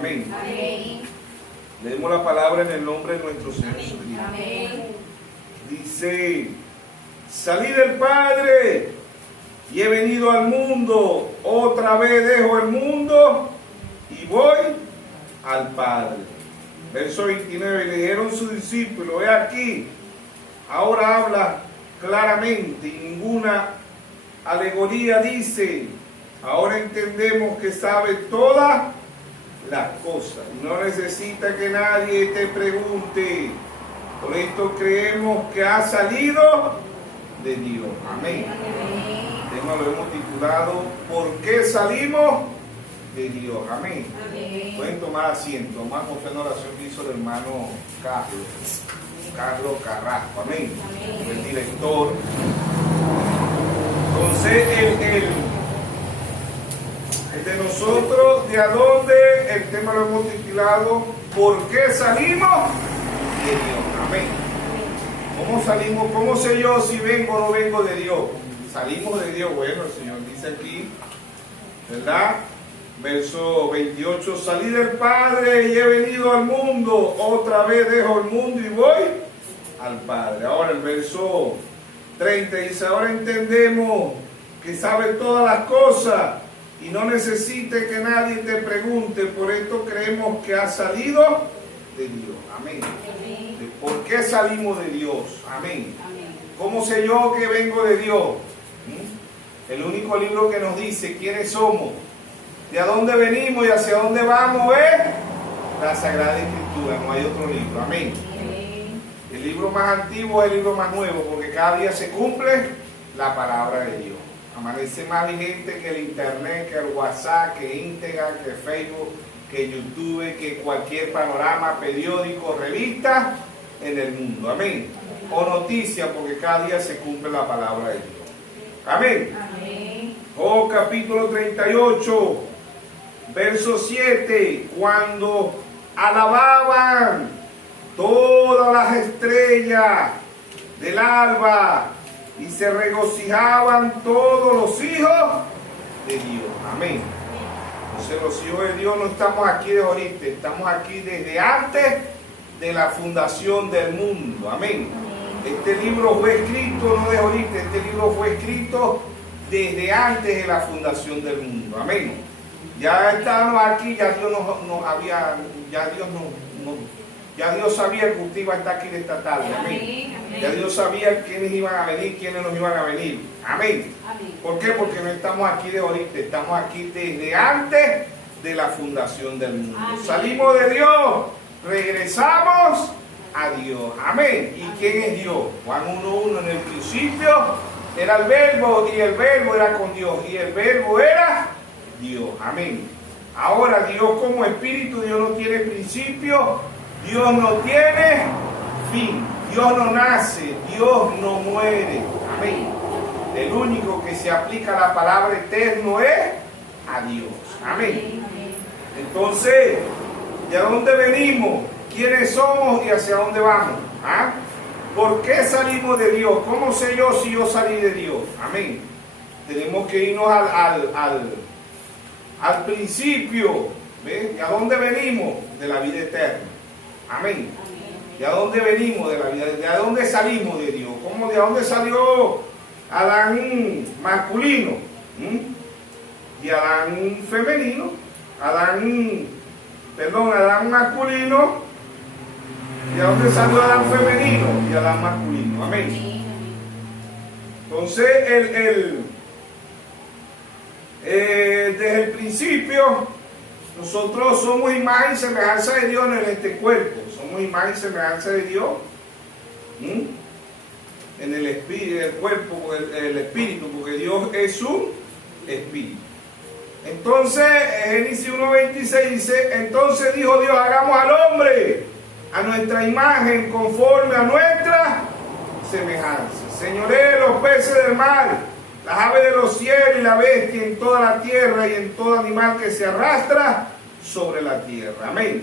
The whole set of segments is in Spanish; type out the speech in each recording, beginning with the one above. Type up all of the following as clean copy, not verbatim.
Amén. Amén. Leemos la palabra en el nombre de nuestro Señor Jesucristo. Amén. Dice: salí del Padre y he venido al mundo. Otra vez dejo el mundo y voy al Padre. Verso 29. Le dijeron sus discípulos: he aquí, ahora habla claramente y ninguna alegoría dice. Ahora entendemos que sabe todas las cosas y no necesita que nadie te pregunte. Por esto creemos que ha salido de Dios. Amén. Tema lo hemos titulado: ¿por qué salimos de Dios? Amén. Amén. Pueden tomar asiento. Más con fe en oración que hizo el hermano Carlos Carrasco. Amén. Amén. El director. Entonces, el de nosotros, ¿de a dónde? El tema lo hemos titulado: ¿por qué salimos de Dios? Amén. ¿Cómo salimos? ¿Cómo sé yo si vengo o no vengo de Dios? Salimos de Dios. Bueno, el Señor dice aquí, ¿verdad? Verso 28: salí del Padre y he venido al mundo. Otra vez dejo el mundo y voy al Padre. Ahora el verso 30 dice: ahora entendemos que sabe todas las cosas y no necesite que nadie te pregunte. Por esto creemos que ha salido de Dios. Amén. ¿Por qué salimos de Dios? Amén. ¿Cómo sé yo que vengo de Dios? El único libro que nos dice quiénes somos, de a dónde venimos y hacia dónde vamos es la Sagrada Escritura. No hay otro libro. Amén. El libro más antiguo es el libro más nuevo, porque cada día se cumple la palabra de Dios. Amanece más vigente que el internet, que el WhatsApp, que Instagram, que Facebook, que YouTube, que cualquier panorama, periódico, revista en el mundo. Amén. O noticias, porque cada día se cumple la palabra de Dios. Amén. Amén. Oh, capítulo 38, verso 7. Cuando alababan todas las estrellas del alba y se regocijaban todos los hijos de Dios. Amén. Entonces los hijos de Dios no estamos aquí de ahorita, estamos aquí desde antes de la fundación del mundo. Amén. Este libro fue escrito no de ahorita, este libro fue escrito desde antes de la fundación del mundo. Amén. Ya estábamos aquí, ya Dios nos había, ya Dios sabía que usted iba a estar aquí esta tarde. Amén. Ya Dios sabía quiénes iban a venir, quiénes nos iban a venir. Amén. ¿Por qué? Porque no estamos aquí de ahorita, estamos aquí desde antes de la fundación del mundo. Amén. Salimos de Dios, regresamos a Dios. Amén. ¿Y quién es Dios? Juan 1:1: en el principio era el verbo y el verbo era con Dios y el verbo era Dios. Amén. Ahora, Dios como espíritu, Dios no tiene principio, Dios no tiene fin, Dios no nace, Dios no muere. Amén. El único que se aplica a la palabra eterno es a Dios. Amén. Entonces, ¿de dónde venimos? ¿Quiénes somos y hacia dónde vamos? ¿Ah? ¿Por qué salimos de Dios? ¿Cómo sé yo si yo salí de Dios? Amén. Tenemos que irnos al principio. ¿Ves? ¿De a dónde venimos? De la vida eterna. Amén. ¿De a dónde venimos? De la vida. ¿De a dónde salimos de Dios? ¿Cómo? ¿De dónde salió Adán masculino? De Adán femenino. Adán masculino. ¿De dónde salió Adán femenino? De Adán masculino. Amén. Entonces, desde el principio, nosotros somos imagen y semejanza de Dios en este cuerpo. Somos imagen y semejanza de Dios en el espíritu, el cuerpo, el espíritu, porque Dios es un espíritu. Entonces, Génesis 1:26 dice: entonces dijo Dios, hagamos al hombre a nuestra imagen, conforme a nuestra semejanza. Señoree los peces del mar, las aves de los cielos y la bestia en toda la tierra y en todo animal que se arrastra sobre la tierra. Amén.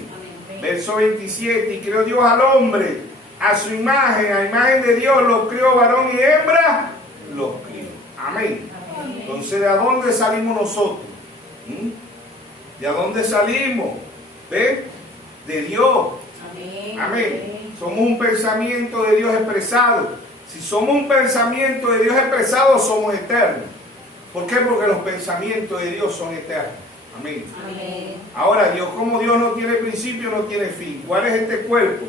Verso 27: y creó Dios al hombre a su imagen, a imagen de Dios lo crió, varón y hembra los crió. Amén. Entonces, ¿de dónde salimos nosotros? ¿De dónde salimos? ¿Ve? De Dios. Amén. Amén. Somos un pensamiento de Dios expresado. Si somos un pensamiento de Dios expresado, somos eternos. ¿Por qué? Porque los pensamientos de Dios son eternos. Amén. Amén. Ahora, Dios, como Dios no tiene principio, no tiene fin. ¿Cuál es este cuerpo?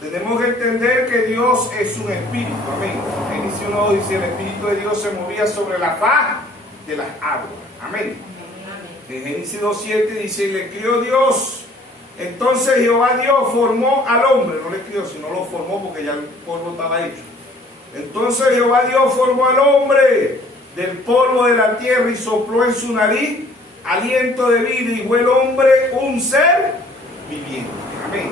Tenemos que entender que Dios es un espíritu. Amén. Génesis 1 dice: el espíritu de Dios se movía sobre la faz de las aguas. Amén. En Génesis 2:7 dice: y le crió Dios. Entonces Jehová Dios formó al hombre. No le crió, sino lo formó porque ya el polvo estaba hecho. Entonces Jehová Dios formó al hombre del polvo de la tierra y sopló en su nariz aliento de vida, y fue el hombre un ser viviente. Amén.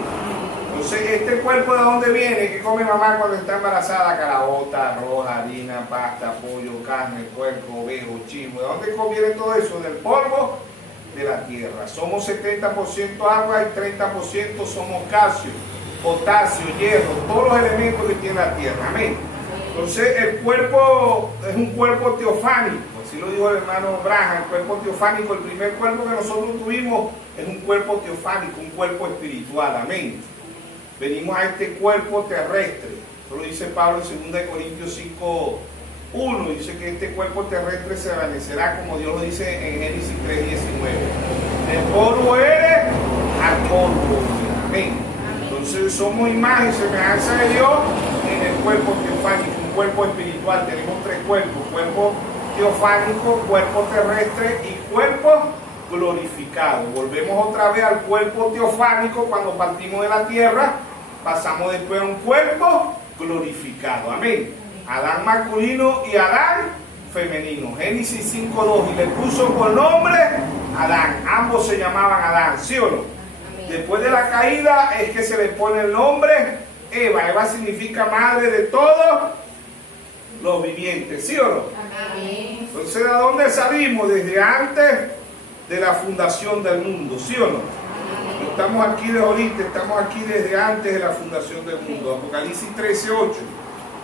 Entonces, este cuerpo, ¿de dónde viene? ¿Qué come mamá cuando está embarazada? Caraota, arroz, harina, pasta, pollo, carne, puerco, ovejo, chivo. ¿De dónde conviene todo eso? Del polvo de la tierra. Somos 70% agua y 30% somos calcio, potasio, hierro, todos los elementos que tiene la tierra. Amén. Entonces, el cuerpo es un cuerpo teofánico. Así lo dijo el hermano Branham, el cuerpo teofánico. El primer cuerpo que nosotros tuvimos es un cuerpo teofánico, un cuerpo espiritual. Amén. Venimos a este cuerpo terrestre. Eso lo dice Pablo en 2 Corintios 5:1. Dice que este cuerpo terrestre se desvanecerá, como Dios lo dice en Génesis 3:19. De polvo eres, al polvo volverás. Amén. Entonces somos imagen y semejanza de Dios en el cuerpo teofánico, un cuerpo espiritual. Tenemos tres cuerpos: cuerpo teofánico, cuerpo terrestre y cuerpo glorificado. Volvemos otra vez al cuerpo teofánico. Cuando partimos de la tierra, pasamos después a un cuerpo glorificado. Amén. Adán masculino y Adán femenino. Génesis 5:2. Y le puso por nombre Adán. Ambos se llamaban Adán, ¿sí o no? Amén. Después de la caída es que se le pone el nombre Eva. Eva significa madre de todos los vivientes, ¿sí o no? Amén. Entonces, ¿de dónde salimos? Desde antes de la fundación del mundo, ¿sí o no? No estamos aquí de ahorita, estamos aquí desde antes de la fundación del mundo. Apocalipsis 13:8.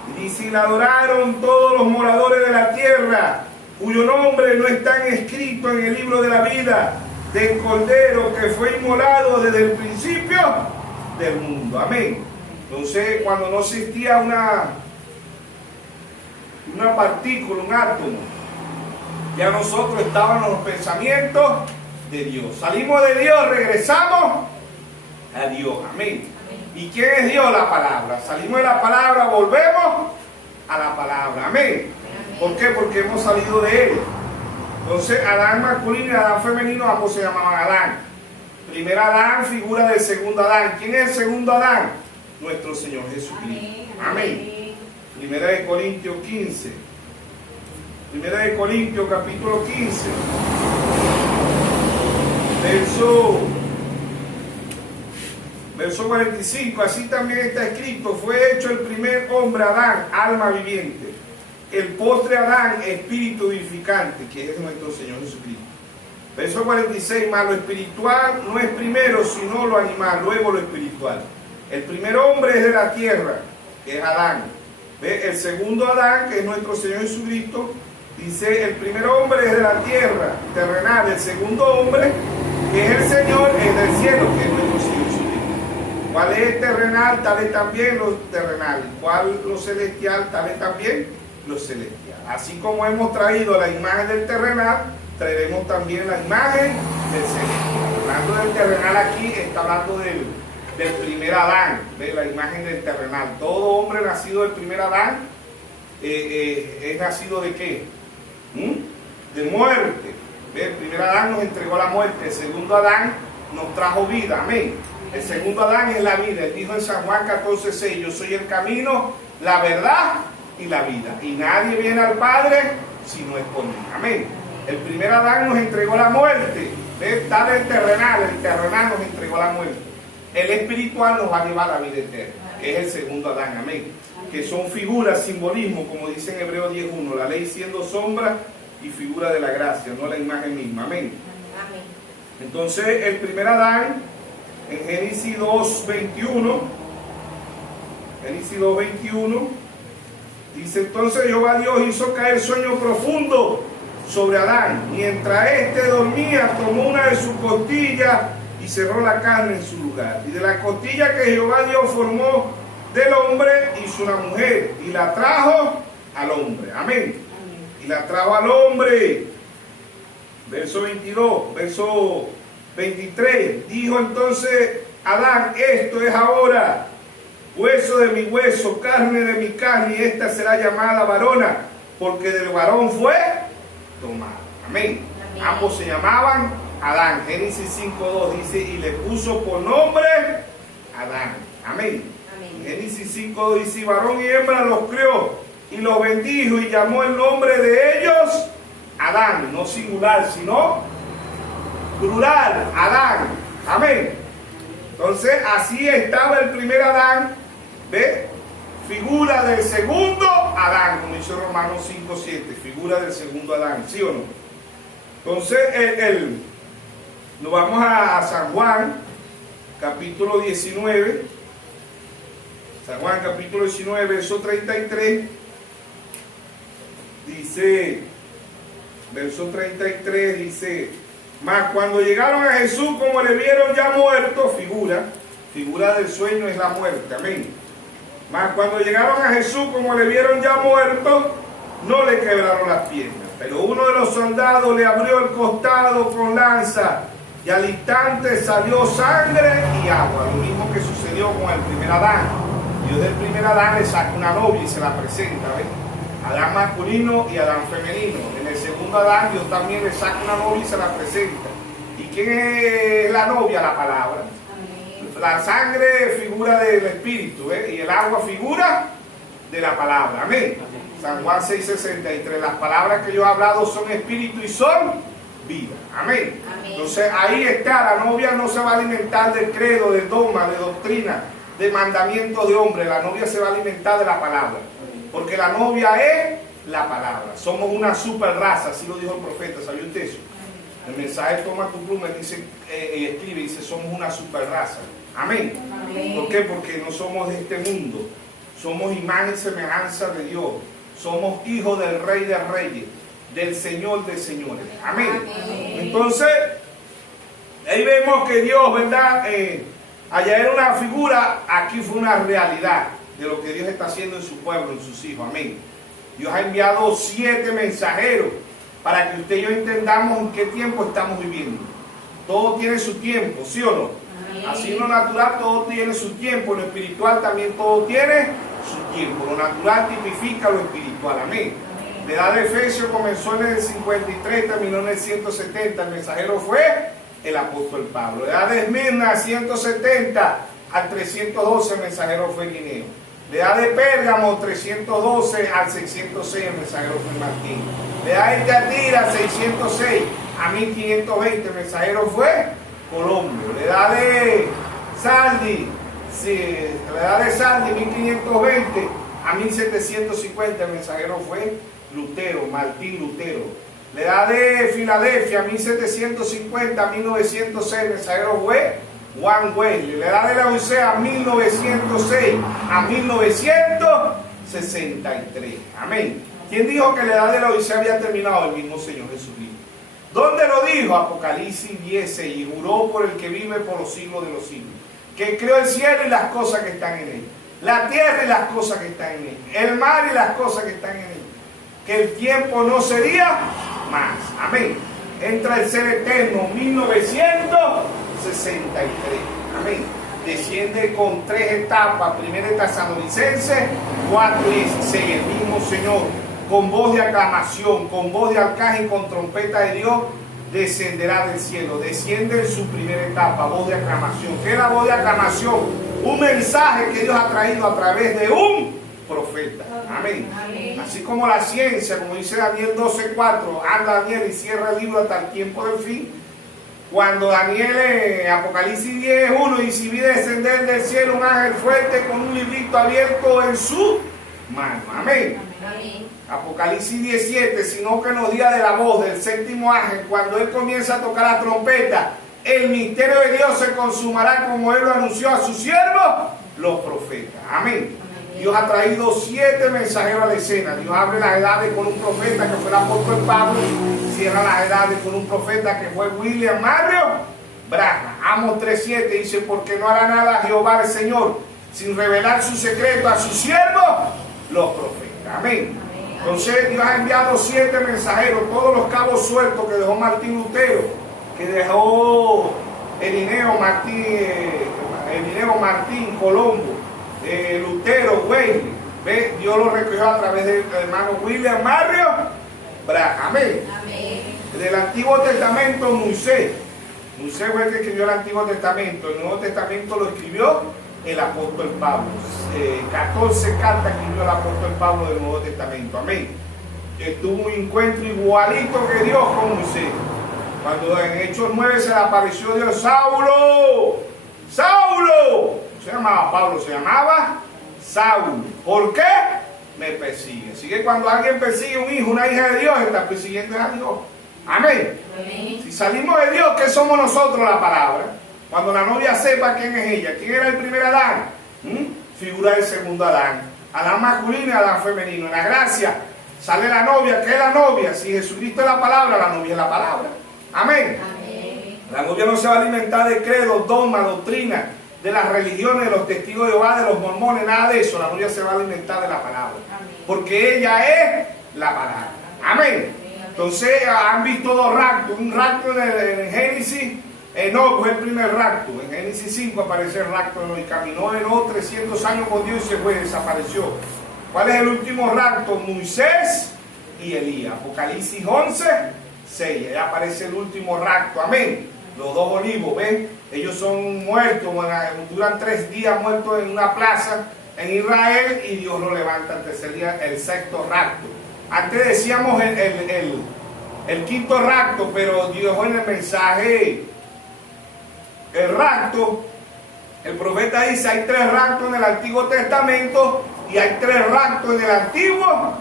Y dice: y la adoraron todos los moradores de la tierra, cuyo nombre no están escritos en el libro de la vida del Cordero que fue inmolado desde el principio del mundo. Amén. Entonces, cuando no existía una partícula, un átomo, ya nosotros estábamos en los pensamientos de Dios. Salimos de Dios, regresamos a Dios. Amén. ¿Y quién es Dios? La palabra. Salimos de la palabra, volvemos a la palabra. Amén. ¿Por qué? Porque hemos salido de Él. Entonces, Adán masculino y Adán femenino, ambos se llamaban Adán. Primer Adán, figura del segundo Adán. ¿Quién es el segundo Adán? Nuestro Señor Jesucristo. Amén. Primera de Corintios 15. Primera de Corintios capítulo 15. Verso 45. Así también está escrito: fue hecho el primer hombre Adán, alma viviente. El postre Adán, espíritu vivificante, que es nuestro Señor Jesucristo. Verso 46. Mas lo espiritual no es primero, sino lo animal, luego lo espiritual. El primer hombre es de la tierra, que es Adán. ¿Ve? El segundo Adán, que es nuestro Señor Jesucristo, dice: el primer hombre es de la tierra, terrenal. El segundo hombre, que es el Señor, es del cielo, que es nuestro Señor Jesucristo. ¿Cuál es terrenal? Tal es también lo terrenal. ¿Cuál lo celestial? Tal es también lo celestial. Así como hemos traído la imagen del terrenal, traeremos también la imagen del celestial. Hablando del terrenal aquí, está hablando del primer Adán, de la imagen del terrenal. Todo hombre nacido del primer Adán es nacido de ¿qué? De muerte. ¿Ve? El primer Adán nos entregó la muerte, el segundo Adán nos trajo vida. Amén. El segundo Adán es la vida. Él dijo en San Juan 14:6: yo soy el camino, la verdad y la vida, y nadie viene al Padre si no es por mí. Amén. El primer Adán nos entregó la muerte. ¿Ve? Tal el terrenal nos entregó la muerte. El espiritual nos va a llevar a la vida eterna, que es el segundo Adán. Amén. Que son figuras, simbolismo, como dice en Hebreos 10:1, la ley siendo sombra y figura de la gracia, no la imagen misma. Amén. Entonces, el primer Adán, en Génesis 2:21, dice: entonces Jehová Dios hizo caer sueño profundo sobre Adán, mientras éste dormía, tomó una de sus costillas y y cerró la carne en su lugar. Y de la costilla que Jehová Dios formó del hombre hizo una mujer y la trajo al hombre. Amén. Y la trajo al hombre. Verso 22, verso 23. Dijo entonces Adán, esto es ahora hueso de mi hueso, carne de mi carne, y esta será llamada varona, porque del varón fue tomada. Amén. Ambos se llamaban Adán. Génesis 5:2 dice, y le puso por nombre Adán. Amén. Génesis 5:2 dice, varón y hembra los crió y los bendijo y llamó el nombre de ellos Adán, no singular, sino plural, Adán. Amén. Entonces, así estaba el primer Adán, ¿ve? Figura del segundo Adán, como dice Romanos 5:7, figura del segundo Adán, ¿sí o no? Entonces, nos vamos a San Juan, capítulo 19, San Juan, capítulo 19, verso 33, dice, verso 33, dice, mas cuando llegaron a Jesús, como le vieron ya muerto, figura del sueño es la muerte, amén. Mas cuando llegaron a Jesús, como le vieron ya muerto, no le quebraron las piernas. Pero uno de los soldados le abrió el costado con lanza, y al instante salió sangre y agua. Lo mismo que sucedió con el primer Adán. Dios del primer Adán le saca una novia y se la presenta, ¿ves? Adán masculino y Adán femenino. En el segundo Adán Dios también le saca una novia y se la presenta. ¿Y quién es la novia? La palabra. Amén. La sangre figura del espíritu, ¿eh? Y el agua figura de la palabra. Amén. San Juan 6:63. Las palabras que yo he hablado son espíritu y son vida. Amén. Amén. Entonces ahí está, la novia no se va a alimentar del credo, del dogma, de doctrina, de mandamiento de hombre. La novia se va a alimentar de la palabra. Porque la novia es la palabra. Somos una super raza, así lo dijo el profeta. ¿Sabía usted eso? El mensaje toma tu pluma y dice, escribe, dice, somos una super raza. Amén. Amén. ¿Por qué? Porque no somos de este mundo. Somos imagen y semejanza de Dios. Somos hijos del Rey de Reyes, del Señor de Señores. Amén. Amén. Entonces, ahí vemos que Dios, ¿verdad? Allá era una figura, aquí fue una realidad de lo que Dios está haciendo en su pueblo, en sus hijos. Amén. Dios ha enviado 7 mensajeros para que usted y yo entendamos en qué tiempo estamos viviendo. Todo tiene su tiempo, ¿sí o no? Amén. Así en lo natural todo tiene su tiempo, en lo espiritual también todo tiene su tiempo. Lo natural tipifica lo espiritual. Amén. Amén. La edad de Efesios comenzó en el 53, terminó en el 170. El mensajero fue el apóstol Pablo. La edad de Esmirna, 170 al 312, el mensajero fue Guineo. La edad de Pérgamo, 312 al 606, el mensajero fue Martín. La edad de Tiatira, 606 a 1520, el mensajero fue Colombio. La edad de Saldi, la edad de Saldi, 1520 a 1750, el mensajero fue Lutero, Martín Lutero. La edad de Filadelfia, 1750 a 1906, el mensajero fue Juan Wesley. La edad de la Odisea, 1906 a 1963. Amén. ¿Quién dijo que la edad de la Odisea había terminado? El mismo Señor Jesucristo. ¿Dónde lo dijo? Apocalipsis 10, y juró por el que vive por los siglos de los siglos, que creó el cielo y las cosas que están en él, la tierra y las cosas que están en él, el mar y las cosas que están en él, que el tiempo no sería más. Amén. Entra el ser eterno, 1963. Amén. Desciende con 3 etapas. Primera Tesalonicenses 4:16. El mismo Señor, con voz de aclamación, con voz de arcángel y con trompeta de Dios, descenderá del cielo. Desciende en su primera etapa, voz de aclamación. ¿Qué es la voz de aclamación? Un mensaje que Dios ha traído a través de un profeta. Amén. Amén. Así como la ciencia, como dice Daniel 12:4, anda Daniel y cierra el libro hasta el tiempo del fin. Cuando Daniel, Apocalipsis 10:1, dice, y vi descender del cielo un ángel fuerte con un librito abierto en su mano. Amén. Amén. Apocalipsis 17, sino que en los días de la voz del séptimo ángel, cuando él comienza a tocar la trompeta, el misterio de Dios se consumará como él lo anunció a sus siervos, los profetas. Amén. Dios ha traído 7 mensajeros a la escena. Dios abre las edades con un profeta que fue el apóstol Pablo, cierra las edades con un profeta que fue William Mario Braja. Amos 3:7 dice, porque no hará nada Jehová el Señor sin revelar su secreto a sus siervos, los profetas. Amén. Entonces Dios ha enviado 7 mensajeros, todos los cabos sueltos que dejó Martín Lutero, que dejó Irineo Martín Colombo, Lutero, Wesley. ¿Ve? Dios lo recogió a través del hermano William Mario Braja. Amén. Del Antiguo Testamento, Moisés. Moisés fue el que escribió el Antiguo Testamento. El Nuevo Testamento lo escribió el apóstol Pablo. 14 cartas escribió el apóstol Pablo del Nuevo Testamento. Amén. Tuvo un encuentro igualito que Dios con Moisés. Cuando en Hechos 9 se le apareció Dios, Saulo, Saulo. No se llamaba Pablo, se llamaba Saulo. ¿Por qué? Me persigue. Así que cuando alguien persigue a un hijo, una hija de Dios, está persiguiendo a Dios. Amén. Amén. Si salimos de Dios, ¿qué somos nosotros? La palabra. Cuando la novia sepa quién es ella, quién era el primer Adán, figura del segundo Adán. Adán masculino y Adán femenino. En la gracia sale la novia. ¿Qué es la novia? Si Jesucristo es la palabra, la novia es la palabra. Amén. Amén. La novia no se va a alimentar de credos, dogmas, doctrinas, de las religiones, de los testigos de Jehová, de los mormones, nada de eso. La novia se va a alimentar de la palabra. Amén. Porque ella es la palabra. Amén. Entonces han visto dos raptos, un rapto en Génesis, Enoc fue el primer rapto, en Génesis 5 aparece el rapto, y caminó Enoc 300 años con Dios y se fue, desapareció. ¿Cuál es el último rapto? Moisés y Elías, Apocalipsis 11:6, ahí aparece el último rapto, amén. Los dos olivos, ¿ven? Ellos son muertos, duran 3 días muertos en una plaza en Israel y Dios lo levanta el tercer día, el sexto rapto. Antes decíamos el quinto rapto, pero Dios en el mensaje, el rapto, el profeta dice, hay 3 raptos en el Antiguo Testamento y hay 3 raptos en el Antiguo.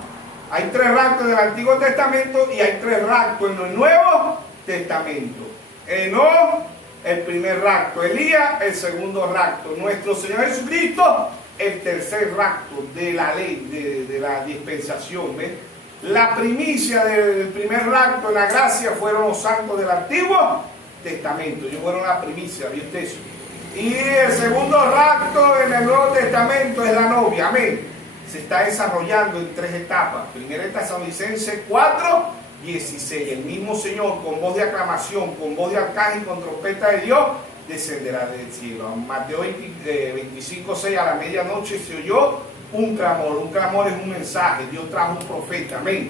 Hay 3 raptos en el Antiguo Testamento y hay 3 raptos en el Nuevo Testamento. Enoc, el primer rapto. Elías, el segundo rapto. Nuestro Señor Jesucristo, el tercer rapto de la ley, de la dispensación. ¿Ves? La primicia del primer rapto en la gracia fueron los santos del Antiguo Testamento. Ellos fueron la primicia, ¿viste eso? Y el segundo rapto en el Nuevo Testamento es la novia. Amén. Se está desarrollando en 3 etapas. Primera Tesalonicenses 4:16. El mismo Señor, con voz de aclamación, con voz de arcángel, con trompeta de Dios, descenderá del cielo. Mateo 25:6, a la medianoche se oyó un clamor. Un clamor es un mensaje. Dios trajo un profeta. Amén.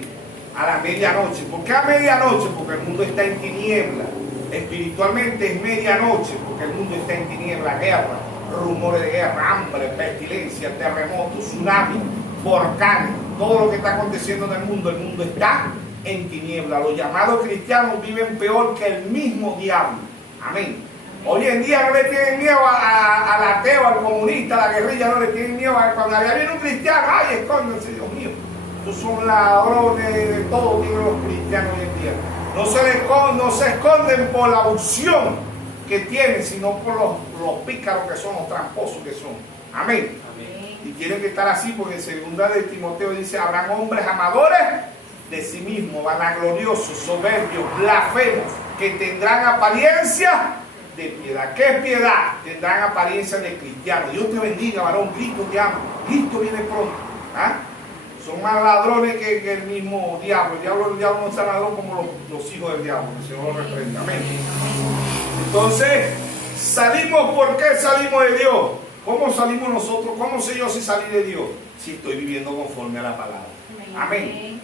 A la medianoche. ¿Por qué a medianoche? Porque el mundo está en tiniebla. Espiritualmente es medianoche, porque el mundo está en tiniebla, guerra, rumores de guerra, hambre, pestilencia, terremotos, tsunamis, volcanes, todo lo que está aconteciendo en el mundo está en tiniebla. Los llamados cristianos viven peor que el mismo diablo. Amén. Hoy en día no le tienen miedo al ateo, al comunista, a la guerrilla, no le tienen miedo cuando allá viene un cristiano, ¡ay, escóndanse, Dios mío! Estos son ladrones de todo, tienen los cristianos hoy en día. No se esconden por la unción que tienen, sino por los pícaros que son, los tramposos que son. Amén. Amén. Y tienen que estar así, porque en segunda de Timoteo dice, habrán hombres amadores de sí mismos, vanagloriosos, soberbios, blasfemos, que tendrán apariencia de piedad. ¿Qué es piedad? Tendrán apariencia de cristiano. Dios te bendiga, varón. Cristo te ama. Cristo viene pronto. ¿Ah? Son más ladrones que el mismo diablo. El diablo no es tan ladrón como los hijos del diablo. Que el Señor lo reprenda. Amén. Entonces, salimos. ¿Por qué salimos de Dios? ¿Cómo salimos nosotros? ¿Cómo sé yo si salí de Dios? Si estoy viviendo conforme a la palabra. Amén.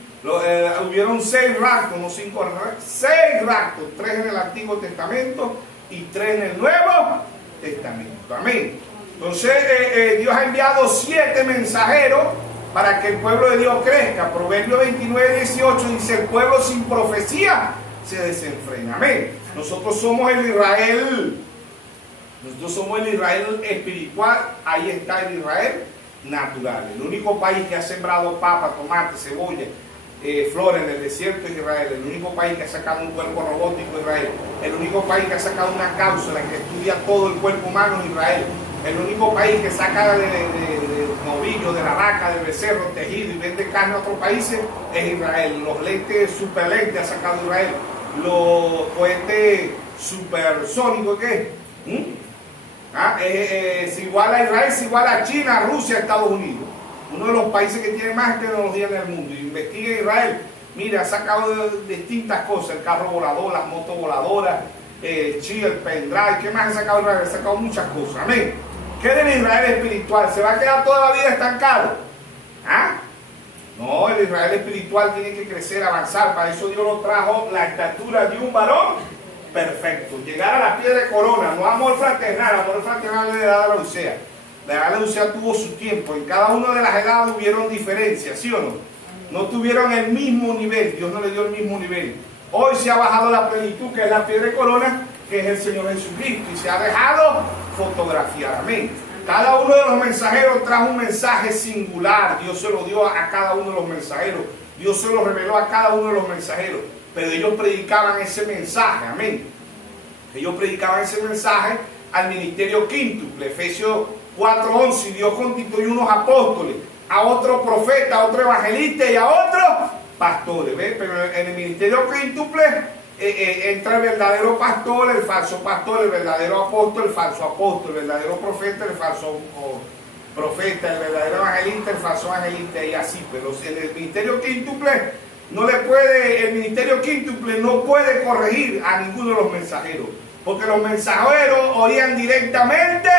Hubieron 6 raptos, no 5, 6 raptos. 3 en el Antiguo Testamento y 3 en el Nuevo Testamento. Amén. Entonces, Dios ha enviado 7 mensajeros para que el pueblo de Dios crezca. Proverbios 29:18 dice, el pueblo sin profecía se desenfrena. Amén. Nosotros somos el Israel. Nosotros somos el Israel espiritual. Ahí está el Israel natural. El único país que ha sembrado papa, tomate, cebolla, flores en el desierto es Israel. El único país que ha sacado un cuerpo robótico es Israel. El único país que ha sacado una cápsula que estudia todo el cuerpo humano es Israel. El único país que saca de novillo, de la vaca, del becerro, tejido y vende carne a otros países es Israel. Los lentes, super lentes ha sacado Israel. Los cohetes supersónico, ¿qué? Es igual a Israel, es igual a China, a Rusia, a Estados Unidos. Uno de los países que tiene más tecnología en el mundo. Investiga Israel, mira, ha sacado distintas cosas, el carro volador, las motos voladoras, el chip, el pendrive, ¿qué más ha sacado Israel? Ha sacado muchas cosas, amén. ¿Qué del Israel espiritual? ¿Se va a quedar toda la vida estancado? No, el Israel espiritual tiene que crecer, avanzar. Para eso Dios lo trajo la estatura de un varón perfecto. Llegar a la pie de corona, no amor fraternal. Amor fraternal es la edad de la Odisea. La edad de la Odisea tuvo su tiempo. En cada una de las edades hubieron diferencias, ¿sí o no? No tuvieron el mismo nivel. Dios no le dio el mismo nivel. Hoy se ha bajado la plenitud, que es la pie de corona, que es el Señor Jesucristo. Y se ha dejado fotografiar. Amén. Cada uno de los mensajeros trajo un mensaje singular. Dios se lo dio a cada uno de los mensajeros. Dios se lo reveló a cada uno de los mensajeros. Pero ellos predicaban ese mensaje. Amén. Ellos predicaban ese mensaje al ministerio quíntuple. Efesios 4:11. Dios constituyó unos apóstoles, a otros profetas, a otros evangelistas y a otros pastores. ¿Ves? Pero en el ministerio quíntuple entra el verdadero pastor, el falso pastor, el verdadero apóstol, el falso apóstol, el verdadero profeta, el falso profeta, el verdadero evangelista, el falso evangelista, y así. Pero en el ministerio quíntuple el ministerio quíntuple no puede corregir a ninguno de los mensajeros, porque los mensajeros oían directamente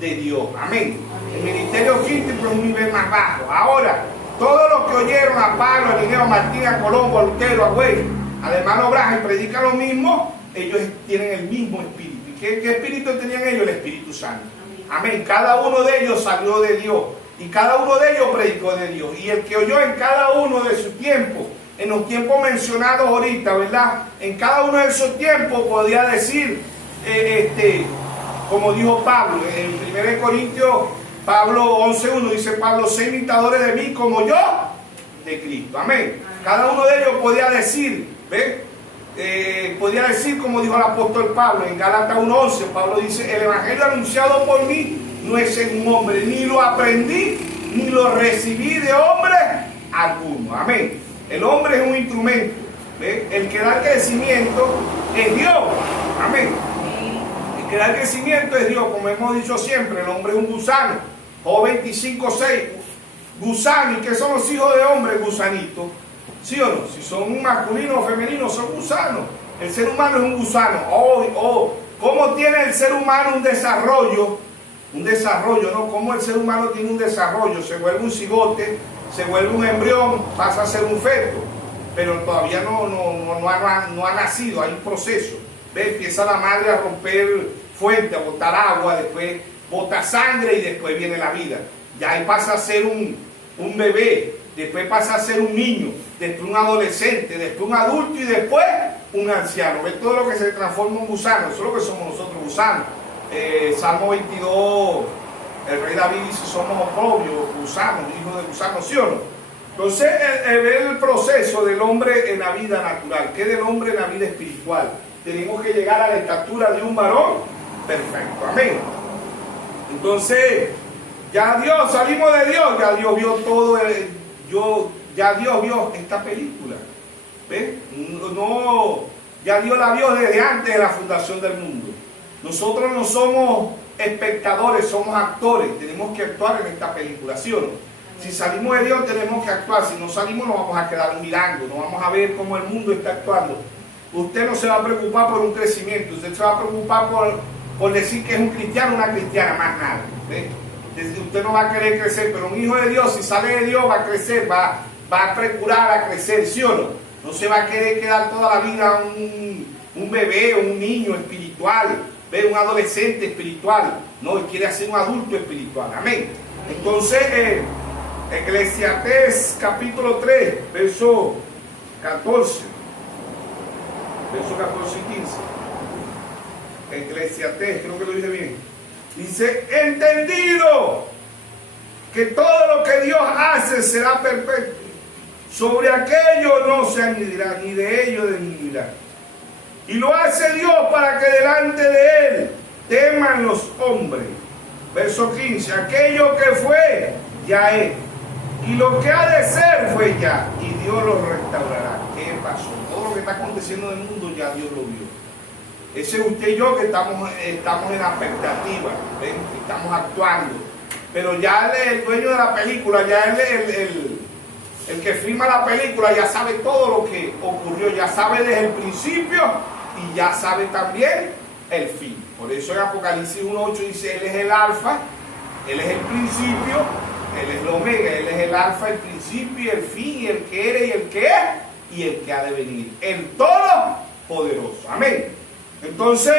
de Dios. Amén. El ministerio quíntuple es un nivel más bajo. Ahora, todos los que oyeron a Pablo, a Irineo, a Martín, a Colombo, a Lutero, a Güey, al hermano Branham, predican lo mismo, ellos tienen el mismo espíritu. ¿Y qué espíritu tenían ellos? El Espíritu Santo. Amén. Cada uno de ellos salió de Dios y cada uno de ellos predicó de Dios. Y el que oyó en cada uno de sus tiempos, en los tiempos mencionados ahorita, ¿verdad? En cada uno de esos tiempos podía decir, como dijo Pablo, en 1 Corintios, Pablo 11:1, dice Pablo, sé imitadores de mí como yo de Cristo. Amén. Cada uno de ellos podía decir, ¿ves? Podía decir como dijo el apóstol Pablo en Gálatas 1:11. Pablo dice, el evangelio anunciado por mí no es en un hombre, ni lo aprendí, ni lo recibí de hombre alguno. Amén. El hombre es un instrumento, ¿ves? El que da el crecimiento es Dios. Amén. El que da el crecimiento es Dios, como hemos dicho siempre. El hombre es un gusano. Job 25:6. Gusano. ¿Y qué son los hijos de hombre? Gusanitos. ¿Sí o no? Si son masculinos o femeninos, son gusanos. El ser humano es un gusano. ¿Cómo tiene el ser humano un desarrollo? Un desarrollo, ¿no? ¿Cómo el ser humano tiene un desarrollo? Se vuelve un cigote, se vuelve un embrión, pasa a ser un feto. Pero todavía no ha nacido, hay un proceso. ¿Ves? Empieza la madre a romper fuente, a botar agua, después bota sangre y después viene la vida. Ya ahí pasa a ser un bebé, después pasa a ser un niño, después un adolescente, después un adulto y después un anciano. ¿Ves? Todo lo que se transforma en gusano, eso es lo que somos nosotros, gusanos. Salmo 22, el rey David dice, somos oprobios, gusanos, hijos de gusanos, ¿sí o no? Entonces, ver el proceso del hombre en la vida natural, que del hombre en la vida espiritual. Tenemos que llegar a la estatura de un varón perfecto. Amén. Entonces, ya Dios, salimos de Dios, ya Dios vio todo, ya Dios vio esta película. ¿Ves? Ya Dios la vio desde antes de la fundación del mundo. Nosotros no somos espectadores, somos actores. Tenemos que actuar en esta película, ¿sí o no? Si salimos de Dios tenemos que actuar. Si no salimos nos vamos a quedar mirando, no vamos a ver cómo el mundo está actuando. Usted no se va a preocupar por un crecimiento, usted se va a preocupar por decir que es un cristiano o una cristiana, más nada. ¿Ves? Usted no va a querer crecer, pero un hijo de Dios, si sale de Dios, va a crecer, va a procurar a crecer, ¿sí o no? No se va a querer quedar toda la vida un bebé o un niño espiritual, ¿ves? Un adolescente espiritual, no, él quiere ser un adulto espiritual. Amén. Entonces, Eclesiastés capítulo 3, verso 14 y 15. Eclesiastés, creo que lo dije bien. Dice, entendido que todo lo que Dios hace será perfecto. Sobre aquello no se añadirá, ni de ello disminuirá. Y lo hace Dios para que delante de Él teman los hombres. Verso 15, aquello que fue, ya es. Y lo que ha de ser fue ya. Y Dios lo restaurará. ¿Qué pasó? Todo lo que está aconteciendo en el mundo ya Dios lo vio. Ese es usted y yo que estamos en la expectativa, ¿ven? Estamos actuando. Pero ya el dueño de la película, ya el que firma la película, ya sabe todo lo que ocurrió, ya sabe desde el principio y ya sabe también el fin. Por eso en Apocalipsis 1:8 dice, Él es el alfa, Él es el principio, Él es el omega, Él es el alfa, el principio y el fin, y el que era y el que es y el que ha de venir, el todopoderoso. Amén. Entonces,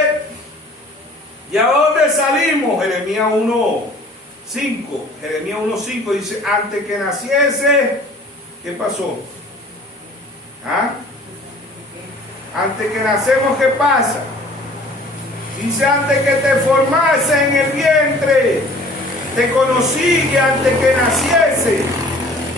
¿y a dónde salimos? Jeremías 1:5. Jeremías 1:5 dice, antes que naciese, ¿qué pasó? ¿Ah? Antes que nacemos, ¿qué pasa? Dice, antes que te formase en el vientre, te conocí, y antes que naciese,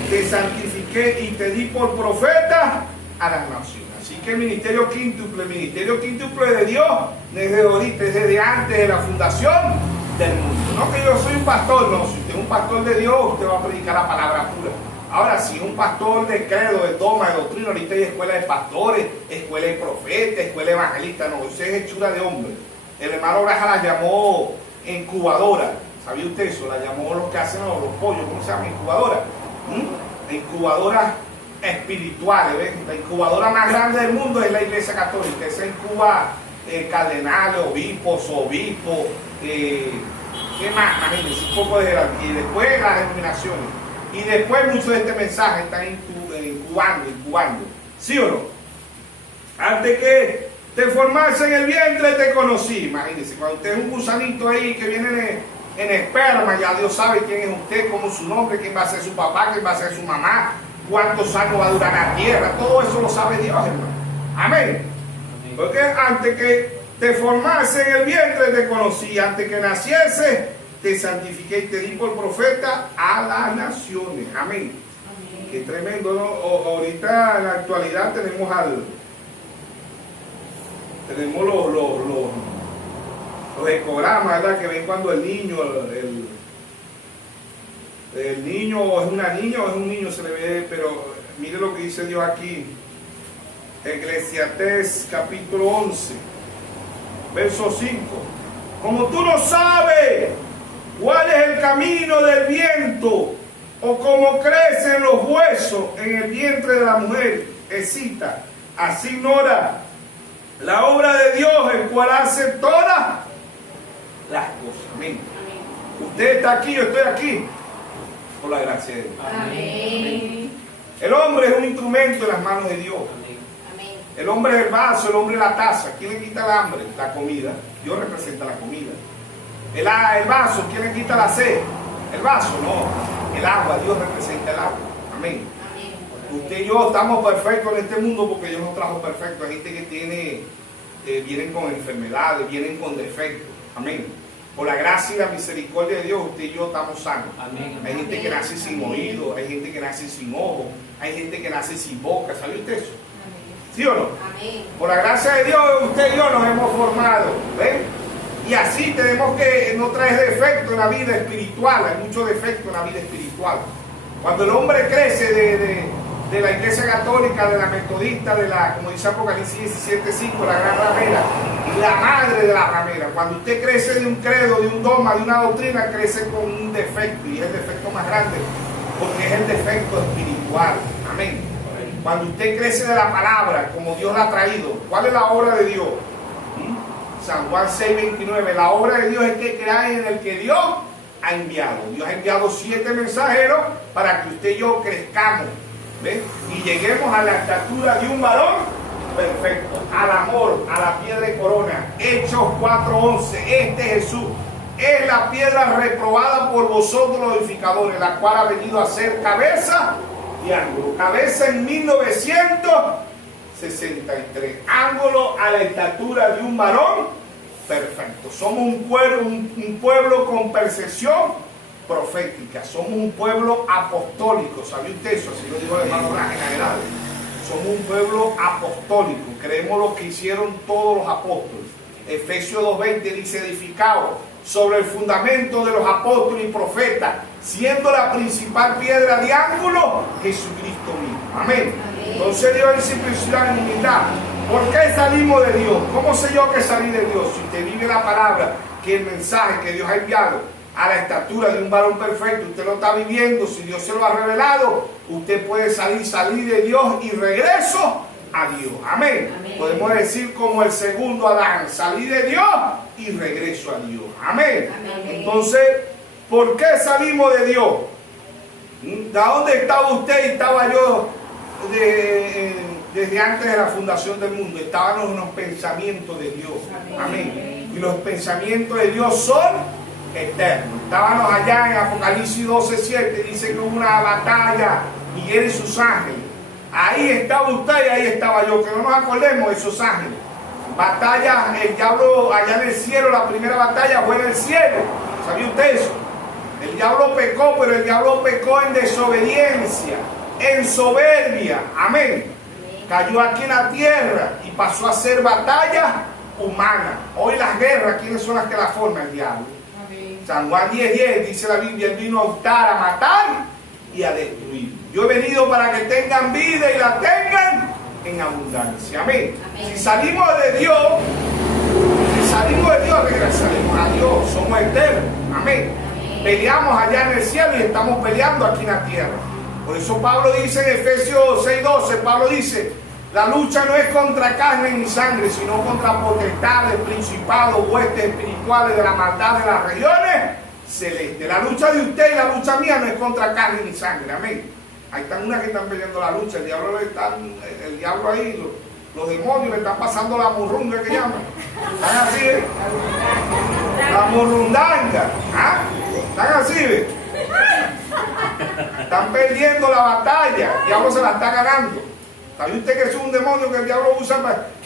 te santifiqué y te di por profeta a las naciones. Así que el ministerio quíntuple de Dios, desde ahorita, desde antes de la fundación del mundo. No que yo soy un pastor, no, si usted es un pastor de Dios, usted va a predicar la palabra pura. Ahora, si un pastor de credo, de dogma, de doctrina, ahorita hay escuela de pastores, escuela de profetas, escuela de evangelistas, no, eso es hechura de hombre. El hermano Braja la llamó incubadora, ¿sabía usted eso? La llamó los que hacen los pollos, ¿cómo se llama? Incubadora. Incubadora espirituales, ¿ven? La incubadora más grande del mundo es la Iglesia Católica. Esa incuba cardenales, obispos, ¿qué más? Imagínense, un poco de jerarquía. Y después las denominaciones. Y después muchos de este mensaje están incubando. ¿Sí o no? Antes que te formase en el vientre te conocí. Imagínense, cuando usted es un gusanito ahí que viene en esperma, ya Dios sabe quién es usted, cómo es su nombre, quién va a ser su papá, quién va a ser su mamá, cuántos años va a durar la tierra. Todo eso lo sabe Dios, hermano. Amén. Porque antes que te formase en el vientre te conocí, antes que naciese te santifiqué y te di por profeta a las naciones. Amén. Amén. Qué tremendo, ¿no? Ahorita en la actualidad tenemos los ecogramas, ¿verdad? Que ven cuando el niño es una niña o es un niño, se le ve, pero mire lo que dice Dios aquí. Eclesiastés capítulo 11, verso 5. Como tú no sabes cuál es el camino del viento, o cómo crecen los huesos en el vientre de la mujer, excita, así ignora la obra de Dios, el cual hace todas las cosas. Amén. Usted está aquí, yo estoy aquí, por la gracia de Dios. Amén. El hombre es un instrumento en las manos de Dios. Amén. El hombre es el vaso, el hombre es la taza. ¿Quién le quita el hambre? La comida. Dios representa la comida. El vaso, ¿quién le quita la sed? El vaso, no. El agua, Dios representa el agua. Amén. Usted y yo estamos perfectos en este mundo porque Dios nos trajo perfectos. Hay gente que vienen con enfermedades, vienen con defectos. Amén. Por la gracia y la misericordia de Dios, usted y yo estamos sanos. Amén. Hay gente que nace sin oído, hay gente que nace sin ojo, hay gente que nace sin boca. ¿Sabe usted eso? Amén. ¿Sí o no? Amén. Por la gracia de Dios, usted y yo nos hemos formado. ¿Ven? Y así tenemos que no traer defecto en la vida espiritual. Hay mucho defecto en la vida espiritual. Cuando el hombre crece de la Iglesia Católica, de la Metodista, como dice Apocalipsis 17:5, la gran ramera, y la madre de la ramera. Cuando usted crece de un credo, de un dogma, de una doctrina, crece con un defecto, y es el defecto más grande, porque es el defecto espiritual. Amén. Cuando usted crece de la palabra, como Dios la ha traído, ¿cuál es la obra de Dios? San Juan 6:29, la obra de Dios es que creáis en el que Dios ha enviado. Dios ha enviado 7 mensajeros para que usted y yo crezcamos, ¿ven? Y lleguemos a la estatura de un varón perfecto, al amor, a la piedra de corona. Hechos 4:11, este Jesús es la piedra reprobada por vosotros los edificadores, la cual ha venido a ser cabeza y ángulo. Cabeza en 1963, ángulo a la estatura de un varón perfecto. Somos un pueblo con percepción profética. Somos un pueblo apostólico. ¿Sabe usted eso? Así lo dijo el hermano Braja en general. Somos un pueblo apostólico. Creemos lo que hicieron todos los apóstoles. Efesios 2:20 dice: edificado sobre el fundamento de los apóstoles y profetas, siendo la principal piedra de ángulo Jesucristo mismo. Amén. Entonces Dios en simplicidad y humildad ¿Por qué salimos de Dios? ¿Cómo sé yo que salí de Dios? Si usted vive la palabra, que el mensaje que Dios ha enviado a la estatura de un varón perfecto, usted lo está viviendo, si Dios se lo ha revelado, usted puede salir de Dios y regreso a Dios. Amén. Amén. Podemos decir como el segundo Adán, salí de Dios y regreso a Dios. Amén. Amén. Entonces, ¿por qué salimos de Dios? ¿De dónde estaba usted y estaba yo desde antes de la fundación del mundo? Estábamos en los pensamientos de Dios. Amén. Y los pensamientos de Dios son eternos. Estábamos allá en Apocalipsis 12:7, dice que hubo una batalla, Miguel y sus ángeles. Ahí estaba usted y ahí estaba yo. Que no nos acordemos de esos ángeles. Batalla, el diablo allá en el cielo, la primera batalla fue en el cielo. ¿Sabía usted eso? El diablo pecó, pero el diablo pecó en desobediencia, en soberbia. Amén. Cayó aquí en la tierra y pasó a ser batalla humana. Hoy las guerras, ¿quiénes son las que la forman? El diablo. San Juan 10:10 dice la Biblia, él vino a hurtar, a matar y a destruir. Yo he venido para que tengan vida y la tengan en abundancia. Amén. Amén. Si salimos de Dios, regresaremos a Dios. Somos eternos. Amén. Amén. Peleamos allá en el cielo y estamos peleando aquí en la tierra. Por eso Pablo dice en Efesios 6:12, Pablo dice, la lucha no es contra carne ni sangre, sino contra potestades, principados, huestes espirituales de la maldad de las regiones celestes. La lucha de usted y la lucha mía no es contra carne ni sangre. Amén. Ahí están unas que están peleando la lucha. El diablo ahí, los demonios le están pasando la murrunga que llaman. Están así, ¿eh? La murrundanga. ¿Ah? Están así, ¿eh? Están perdiendo la batalla. El diablo se la está ganando. ¿Sabe usted que es un demonio que el diablo usa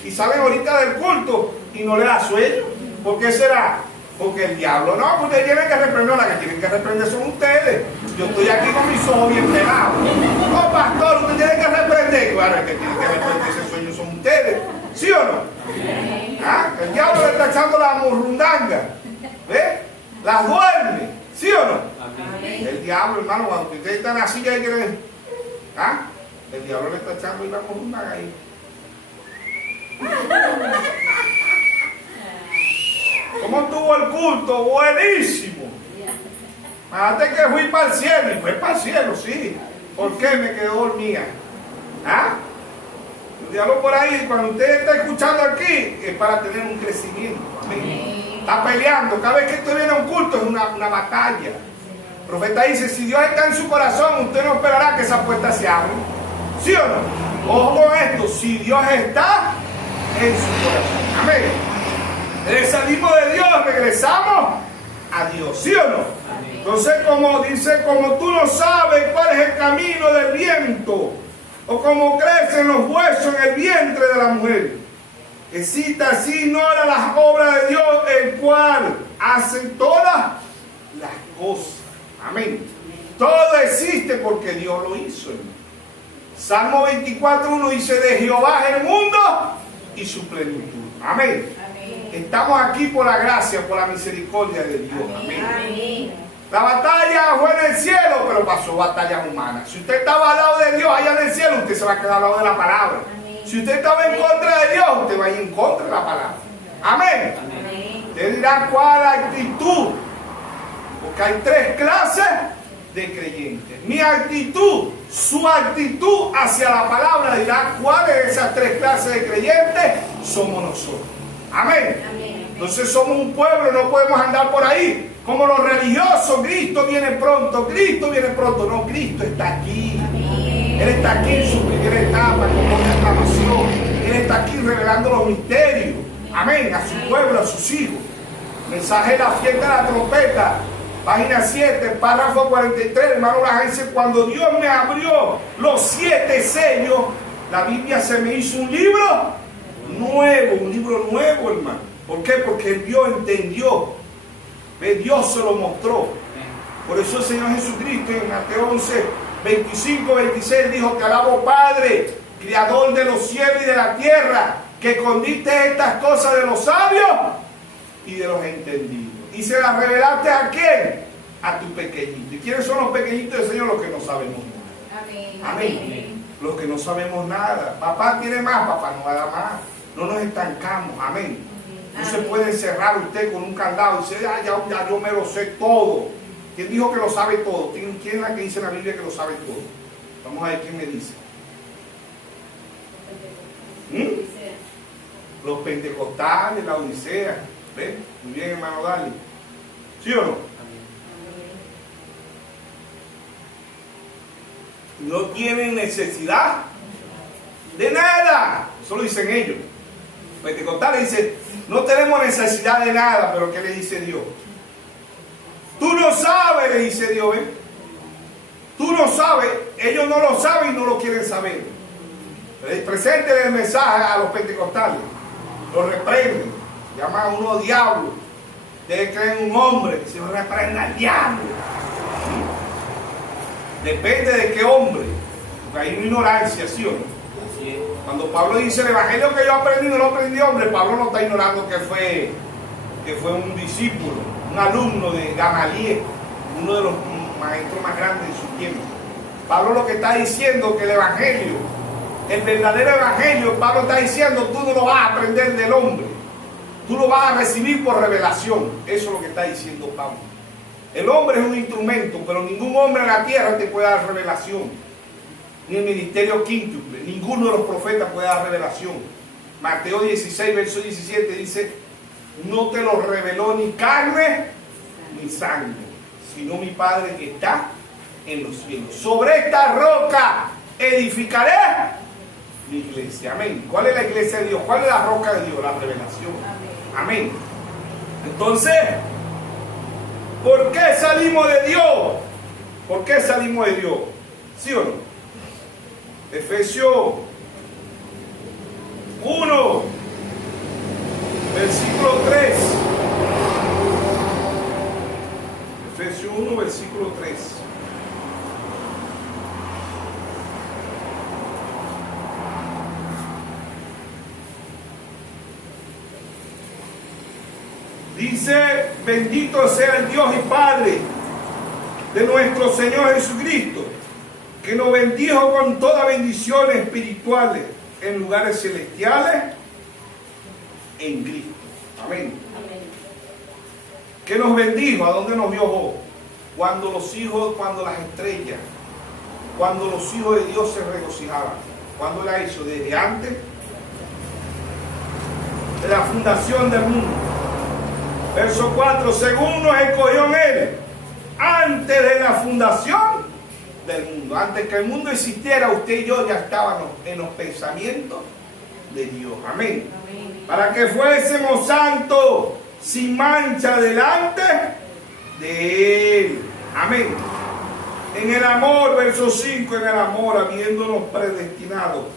y salen ahorita del culto y no le da sueño? ¿Por qué será? Porque el diablo, no, pues ustedes tienen que reprender, la que tienen que reprender son ustedes. Yo estoy aquí con mis ojos bien pelados. No, pastor, usted tiene que reprender. Claro, el que tiene que reprender ese sueño son ustedes. ¿Sí o no? ¿Ah? El diablo le está echando la murrundanga. ¿Ves? Las duerme. ¿Sí o no? El diablo, hermano, cuando ustedes están así, ya hay que... ¿Ah? El diablo le está echando y la murrundanga ahí. ¿Cómo estuvo el culto? Buenísimo. Fíjate que fui para el cielo. Y fue para el cielo, sí. ¿Por qué me quedó dormida? ¿Ah? El diablo por ahí, cuando usted está escuchando aquí, es para tener un crecimiento. Amén. Está peleando. Cada vez que usted viene a un culto es una batalla. El profeta dice, si Dios está en su corazón, usted no esperará que esa puerta se abra. ¿Sí o no? Ojo con esto. Si Dios está en su corazón. Amén. Salimos de Dios, regresamos a Dios, ¿sí o no? Amén. Entonces, como dice, como tú no sabes cuál es el camino del viento, o cómo crecen los huesos en el vientre de la mujer, que cita así ignora las obras de Dios, el cual hace todas las cosas. Amén. Todo existe porque Dios lo hizo, hermano. Salmo 24:1 dice, de Jehová es el mundo y su plenitud. Amén. Estamos aquí por la gracia, por la misericordia de Dios. Amén. Amén. La batalla fue en el cielo, pero pasó batallas humanas. Si usted estaba al lado de Dios allá en el cielo, usted se va a quedar al lado de la palabra. Amén. Si usted estaba en contra de Dios, usted va a ir en contra de la palabra. Amén. Amén. Usted dirá cuál actitud. Porque hay tres clases de creyentes. Mi actitud, su actitud hacia la palabra dirá cuáles de esas tres clases de creyentes somos nosotros. Amén. Amén. Entonces somos un pueblo, no podemos andar por ahí como los religiosos. Cristo viene pronto, Cristo viene pronto. No, Cristo está aquí. Amén. Él está aquí en su primera etapa, como una aclamación. Él está aquí revelando los misterios. Amén. A su pueblo, a sus hijos. Mensaje de la fiesta de la trompeta. Página 7, párrafo 43, hermano Lajense, cuando Dios me abrió los 7 sellos, la Biblia se me hizo un libro nuevo, hermano. ¿Por qué? Porque él vio, entendió. Dios se lo mostró. Por eso el Señor Jesucristo en Mateo 11:25-26 dijo, te alabo Padre, Creador de los cielos y de la tierra, que escondiste estas cosas de los sabios y de los entendidos. Y se las revelaste ¿a quién? A tu pequeñito. ¿Y quiénes son los pequeñitos del Señor? Los que no sabemos nada. Amén. Amén. los que no sabemos nada. Papá tiene más, papá nos va a dar más. No nos estancamos, amén. No se puede encerrar usted con un candado y decir, ya yo me lo sé todo. ¿Quién dijo que lo sabe todo? ¿Quién es la que dice en la Biblia que lo sabe todo? Vamos a ver quién me dice. Los pentecostales, la Odisea. ¿Ven? Muy bien, hermano Dali. ¿Sí o no? No tienen necesidad de nada. Eso lo dicen ellos. Los pentecostales dicen, no tenemos necesidad de nada. Pero ¿qué le dice Dios? Tú no sabes, le dice Dios. ¿Ven? Tú no sabes. Ellos no lo saben y no lo quieren saber. Presenten el mensaje a los pentecostales. Los reprenden. Llaman a uno diablo. Ustedes creen un hombre. Se lo reprenda al diablo. Depende de qué hombre. Porque hay una ignorancia, ¿sí o no? Cuando Pablo dice el evangelio que yo aprendí, no lo aprendí hombre, Pablo no está ignorando que fue un discípulo, un alumno de Gamaliel, uno de los maestros más grandes de su tiempo. Pablo lo que está diciendo que el evangelio, el verdadero evangelio, Pablo está diciendo, tú no lo vas a aprender del hombre, tú lo vas a recibir por revelación. Eso es lo que está diciendo Pablo. El hombre es un instrumento, pero ningún hombre en la tierra te puede dar revelación. Ni el ministerio quíntuple, ninguno de los profetas puede dar revelación. Mateo 16, verso 17 dice, no te lo reveló ni carne ni sangre, sino mi Padre que está en los cielos. Sobre esta roca edificaré mi iglesia. Amén. ¿Cuál es la iglesia de Dios? ¿Cuál es la roca de Dios? La revelación. Amén. Entonces, ¿por qué salimos de Dios? ¿Por qué salimos de Dios? ¿Sí o no? Efesios 1, versículo 3. Efesios 1, versículo 3. Dice, bendito sea el Dios y Padre de nuestro Señor Jesucristo, que nos bendijo con todas bendiciones espirituales en lugares celestiales en Cristo. Amén. Amén. ¿Qué nos bendijo? ¿A dónde nos vio? Cuando los hijos, cuando las estrellas, cuando los hijos de Dios se regocijaban. ¿Cuándo la hizo? Desde antes de la fundación del mundo. Verso 4, según nos escogió en Él, antes de la fundación del mundo. Antes que el mundo existiera, usted y yo ya estábamos en los pensamientos de Dios. Amén. Amén. Para que fuésemos santos, sin mancha delante de Él. Amén. En el amor, verso 5, en el amor, habiéndonos predestinado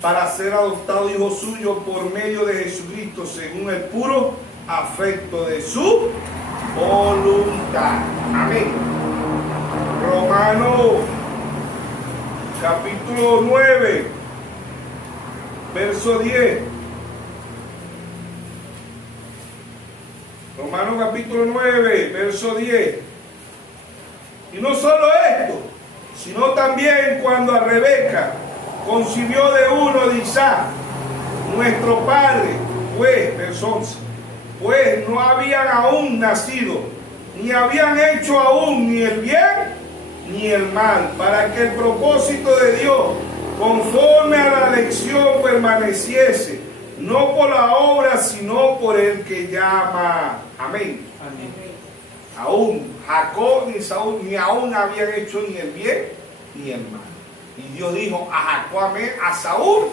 para ser adoptados hijos suyos por medio de Jesucristo, según el puro afecto de su voluntad. Amén. Romanos capítulo 9, verso 10. Romanos capítulo 9, verso 10. Y no solo esto, sino también cuando a Rebeca concibió de uno de Isaac, nuestro padre, pues, verso 11, pues no habían aún nacido, ni habían hecho aún ni el bien ni el mal, para que el propósito de Dios, conforme a la elección, permaneciese, no por la obra, sino por el que llama. Amén. Amén. Aún Jacob ni Saúl ni aún habían hecho ni el bien ni el mal. Y Dios dijo, a Jacob amé, a Saúl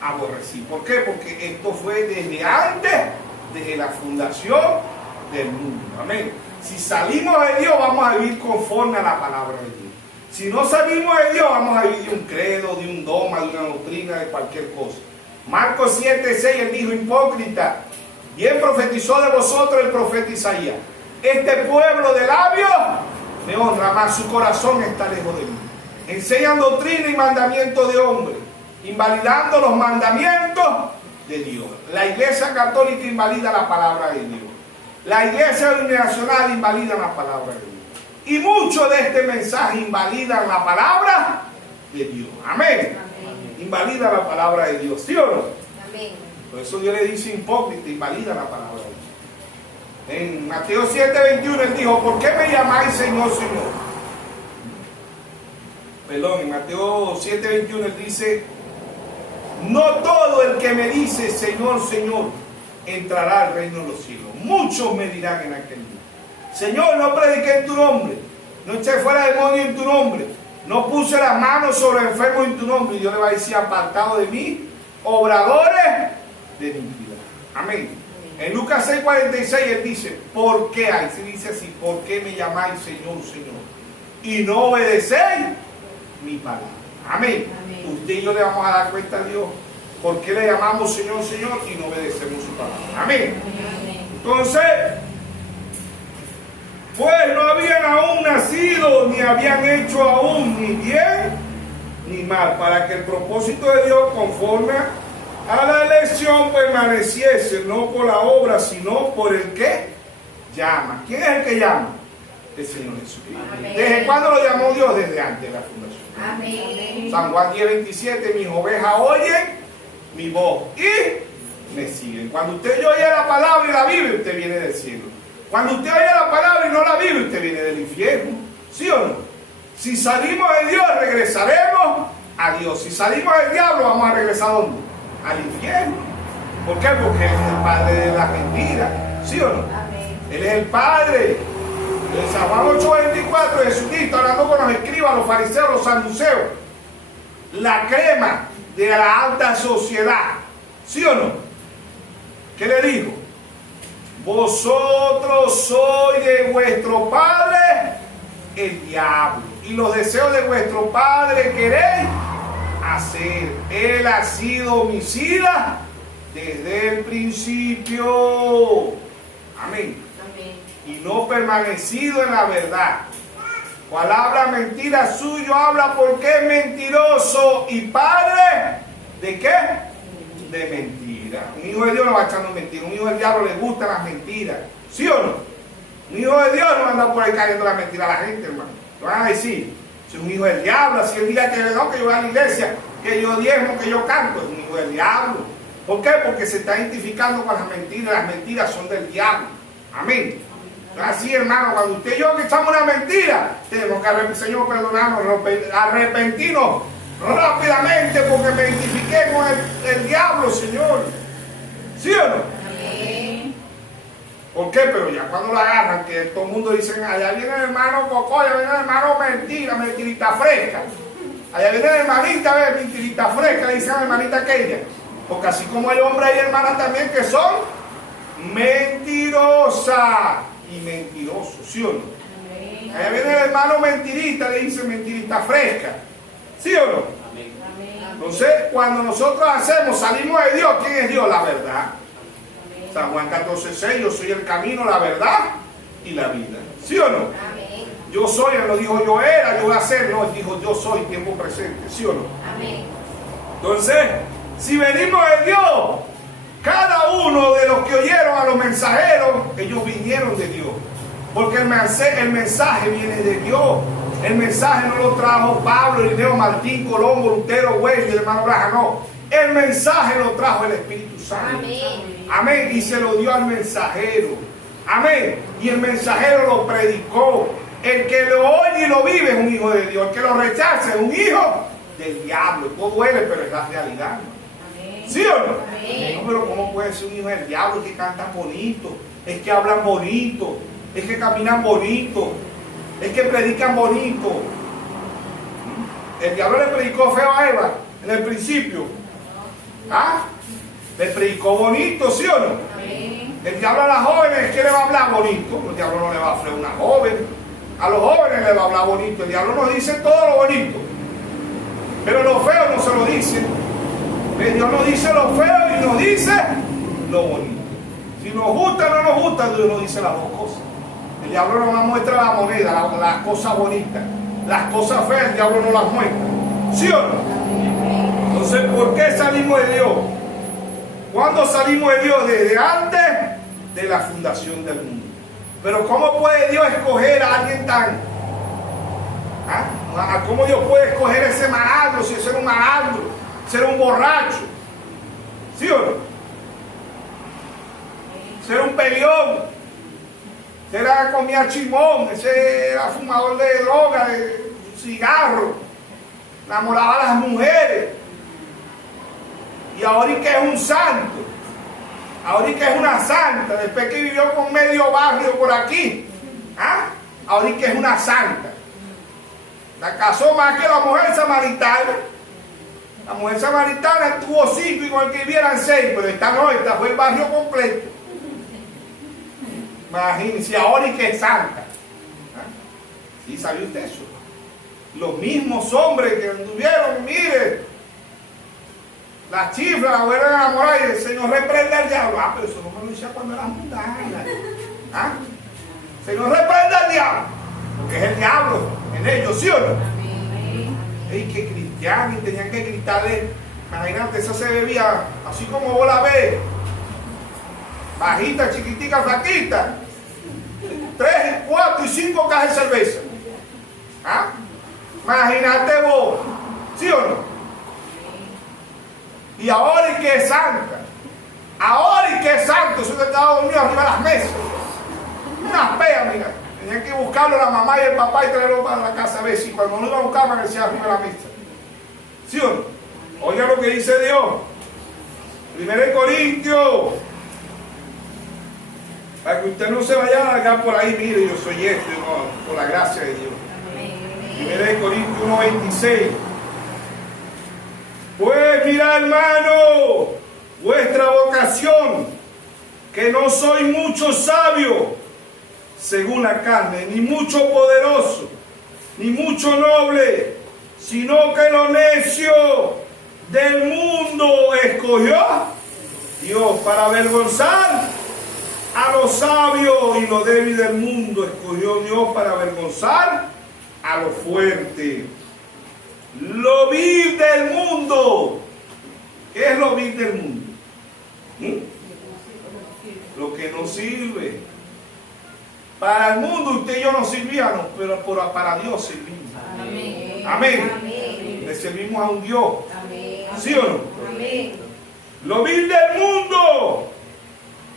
aborrecí. ¿Por qué? Porque esto fue desde antes, desde la fundación del mundo. Amén. Si salimos de Dios, vamos a vivir conforme a la palabra de Dios. Si no salimos de Dios, vamos a vivir de un credo, de un dogma, de una doctrina, de cualquier cosa. Marcos 7, 6, él dijo, hipócrita, bien profetizó de vosotros el profeta Isaías. Este pueblo de labios me honra, mas su corazón está lejos de mí. Enseñan doctrina y mandamientos de hombres, invalidando los mandamientos de Dios. La Iglesia Católica invalida la palabra de Dios. La Iglesia Universal invalida la palabra de Dios. Y muchos de este mensaje invalidan la palabra de Dios. Amén. Invalida la palabra de Dios, ¿sí o no? Amén. Por eso Dios le dice hipócrita, invalida la palabra de Dios. En Mateo 7:21 él dijo, ¿por qué me llamáis Señor, Señor? Perdón, en Mateo 7:21 él dice, no todo el que me dice Señor, Señor, entrará al reino de los cielos. Muchos me dirán en aquel día, Señor, no prediqué en tu nombre, no eché fuera demonios en tu nombre, no puse las manos sobre los enfermos en tu nombre. Y Dios le va a decir, apartado de mí, obradores de iniquidad. Amén. En Lucas 6:46 él dice, ¿por qué? Ahí se dice así, ¿por qué me llamáis Señor, Señor? Y no obedecéis mi palabra. Amén. Usted y yo le vamos a dar cuenta a Dios por qué le llamamos Señor, Señor y no obedecemos su palabra. Amén. Entonces, pues no habían aún nacido, ni habían hecho aún ni bien ni mal, para que el propósito de Dios conforme a la elección permaneciese, no por la obra, sino por el que llama. ¿Quién es el que llama? El Señor Jesucristo. ¿Desde cuándo lo llamó Dios? Desde antes de la fundación. Amén. San Juan 10:27, mis ovejas oyen mi voz y me siguen. Cuando usted oye la palabra y la vive, usted viene del cielo. Cuando usted oye la palabra y no la vive, usted viene del infierno. ¿Sí o no? Si salimos de Dios, regresaremos a Dios. Si salimos del diablo, vamos a regresar ¿a dónde? Al infierno. ¿Por qué? Porque Él es el padre de la mentira. ¿Sí o no? Amén. Él es el padre. En San Juan 8:24, Jesucristo hablando con los escribas, los fariseos, los saduceos, la crema de la alta sociedad. ¿Sí o no? ¿Qué le dijo? Vosotros sois de vuestro padre el diablo, y los deseos de vuestro padre queréis hacer. Él ha sido homicida desde el principio. Amén. Y no permanecido en la verdad. Cual habla mentira suyo, habla porque es mentiroso y padre ¿de qué? De mentira. Un hijo de Dios no va echando mentiras. Un hijo del diablo le gustan las mentiras. ¿Sí o no? Un hijo de Dios no anda por ahí cayendo la mentira a la gente, hermano. Lo van a decir, si es un hijo del diablo, así el día que no, que yo voy a la iglesia, que yo diezmo, que yo canto, es un hijo del diablo. ¿Por qué? Porque se está identificando con las mentiras son del diablo. Amén. Así, hermano, cuando usted y yo que echamos una mentira, tenemos que, Señor, perdonarnos, arrepentirnos rápidamente porque me identifiqué con el diablo, Señor. ¿Sí o no? Amén. ¿Por qué? Pero ya cuando lo agarran, que todo el mundo dice, allá viene el hermano Cocó, allá viene el hermano mentira, mentirita fresca. Allá viene la hermanita, mentirita fresca, le dicen a la hermanita aquella. Porque así como hay hombres y hermanas también que son mentirosas y mentirosos, ¿sí o no? Amén. Allá viene el hermano mentirita, le dice mentirita fresca, ¿sí o no? Amén. Entonces, cuando nosotros salimos de Dios, ¿quién es Dios? La verdad. San Juan 14:6, yo soy el camino, la verdad y la vida, ¿sí o no? Amén. Yo soy, él no dijo yo era, yo voy a ser, no, él dijo yo soy, tiempo presente, ¿sí o no? Amén. Entonces, si venimos de Dios, cada uno de los que oyeron a los mensajeros, ellos vinieron de Dios. Porque el mensaje viene de Dios. El mensaje no lo trajo Pablo, Irineo, Martín, Colombo, Lutero, Wesley, el hermano Braja, no. El mensaje lo trajo el Espíritu Santo. Amén. Amén. Y se lo dio al mensajero. Amén. Y el mensajero lo predicó. El que lo oye y lo vive es un hijo de Dios. El que lo rechaza es un hijo del diablo. Todo duele, pero es la realidad. ¿Sí o no? Amén. No, pero ¿cómo puede ser un hijo del diablo? Es que cantan bonito, es que hablan bonito, es que caminan bonito, es que predican bonito. El diablo le predicó feo a Eva en el principio. ¿Ah? Le predicó bonito, ¿sí o no? Amén. El diablo a las jóvenes, ¿qué le va a hablar bonito? El diablo no le va a hablar a una joven. A los jóvenes le va a hablar bonito. El diablo nos dice todo lo bonito, pero lo feo no se lo dice. Dios nos dice lo feo y nos dice lo bonito. Si nos gusta o no nos gusta, Dios nos dice las dos cosas. El diablo nos muestra la moneda, las cosas bonitas. Las cosas feas, el diablo no las muestra. ¿Sí o no? Entonces, ¿por qué salimos de Dios? ¿Cuándo salimos de Dios? Desde antes de la fundación del mundo. Pero ¿cómo puede Dios escoger a alguien tan ¿Cómo Dios puede escoger ese malandro si ese era un malandro, ser un borracho? ¿Sí o no? Ser un peleón, era comía chimón, ese era fumador de droga, de cigarro, enamoraba a las mujeres. Y ahora que es un santo, ahora que es una santa, después que vivió con medio barrio por aquí, ahora que es una santa. La casó más que la mujer samaritana. La mujer samaritana tuvo 5 y con el que vivieran 6, pero esta no, esta fue el barrio completo. Imagínense, ahora que es santa. ¿Sí sabe usted eso? Los mismos hombres que anduvieron, mire, las chiflas, la vuelven a enamorar y el Señor reprende al diablo. Pero eso no me lo decía cuando era mundana. Señor reprende al diablo, porque es el diablo en ellos, ¿sí o no? Ey, que cristianos, y tenían que gritarle. Imagínate, esa se bebía así como vos la ves, bajita, chiquitica, flaquita, 3, 4 y 5 cajas de cerveza. Imagínate vos, ¿sí o no? Y ahora y que es santa, ahora y que es santo, eso te estaba dormido arriba de las mesas. Unas peas, mira. Tenían que buscarlo la mamá y el papá y traerlo para la casa a ver si cuando no iba a buscar amanecía arriba de la mesa. ¿Sí o no? Oiga lo que dice Dios. 1 Corintios. Para que usted no se vaya a largar por ahí, mire, yo soy esto, no, por la gracia de Dios. 1 Corintios 1:26. Pues mira, hermano, vuestra vocación, que no soy mucho sabio según la carne, ni mucho poderoso, ni mucho noble, sino que lo necio del mundo escogió Dios para avergonzar a los sabios, y lo débil del mundo escogió Dios para avergonzar a lo fuerte. Lo vil del mundo. ¿Qué es lo vil del mundo? Lo que no sirve. Para el mundo usted y yo no servíamos, pero para Dios servimos. Amén. Amén. Amén. Le servimos a un Dios. Amén. ¿Sí o no? Amén. Lo vil del mundo.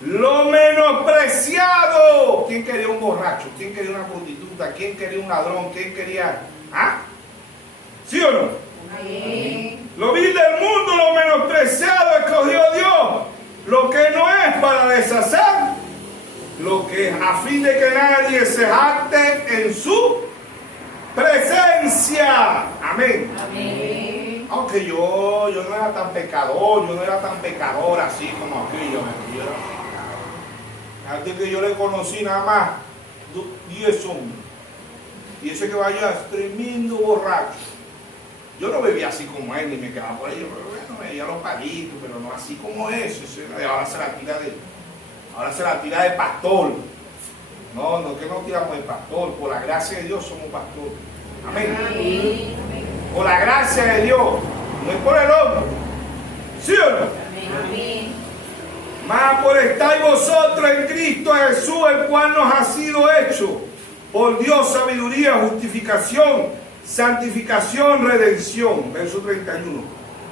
Lo menospreciado. ¿Quién quería un borracho? ¿Quién quería una prostituta? ¿Quién quería un ladrón? ¿Quién quería? ¿Sí o no? Amén. Lo vil del mundo, lo menospreciado escogió Dios. Lo que no es para deshacer, lo que es a fin de que nadie se jacte en su presencia. Amén. Amén. Aunque yo no era tan pecador, yo no era tan pecador así como aquello. Yo era pecador. Antes que yo le conocí nada más 10 hombres. Y ese que vaya es tremendo borracho. Yo no bebía así como él, ni me quedaba por ahí. Bueno, me veía los palitos, pero no así como eso. Ahora se la tira de pastor. No, que no tiramos de pastor. Por la gracia de Dios somos pastores. Amén. Amén. Por la gracia de Dios, no es por el hombre. ¿Sí o no? Amén. Mas por estar vosotros en Cristo Jesús, el cual nos ha sido hecho por Dios sabiduría, justificación, santificación, redención. Verso 31.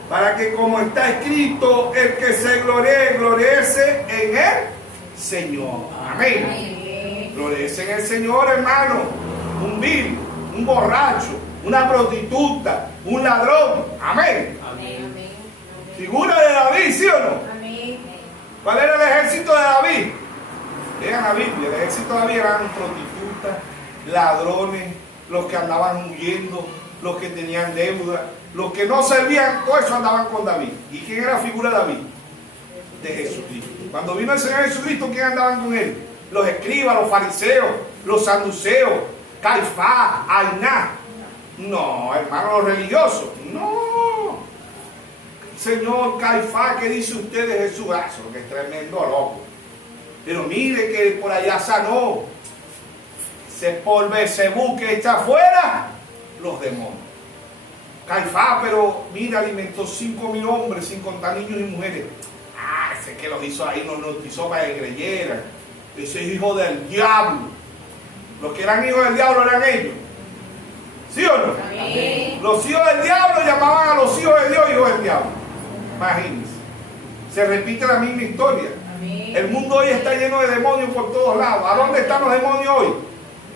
Para que como está escrito, el que se gloriece en él, Señor. Amén. Gloriece en el Señor, hermano. Un vil, un borracho, una prostituta, un ladrón. Amén. Amén. Figura de David, ¿sí o no? Amén. ¿Cuál era el ejército de David? Lean la Biblia. El ejército de David eran prostitutas, ladrones, los que andaban huyendo, los que tenían deuda, los que no servían, todo eso andaban con David. ¿Y quién era la figura de David? De Jesucristo. Cuando vino el Señor Jesucristo, ¿quién andaban con él? Los escribas, los fariseos, los saduceos, Caifás, Anás. No, hermano, los religiosos. No. Señor Caifás, ¿qué dice usted de Jesús? Eso que es tremendo loco. Pero mire que por allá sanó. Por Belzebú que echa afuera los demonios. Caifás, pero mira, alimentó 5.000 hombres sin contar niños y mujeres. Ese que los hizo ahí nos hizo para que creyeran. Ese es hijo del diablo. Los que eran hijos del diablo eran ellos. ¿Sí o no? Amén. Amén. Los hijos del diablo llamaban a los hijos de Dios hijos del diablo. Imagínense. Se repite la misma historia. Amén. El mundo hoy está lleno de demonios por todos lados. ¿A dónde están los demonios hoy?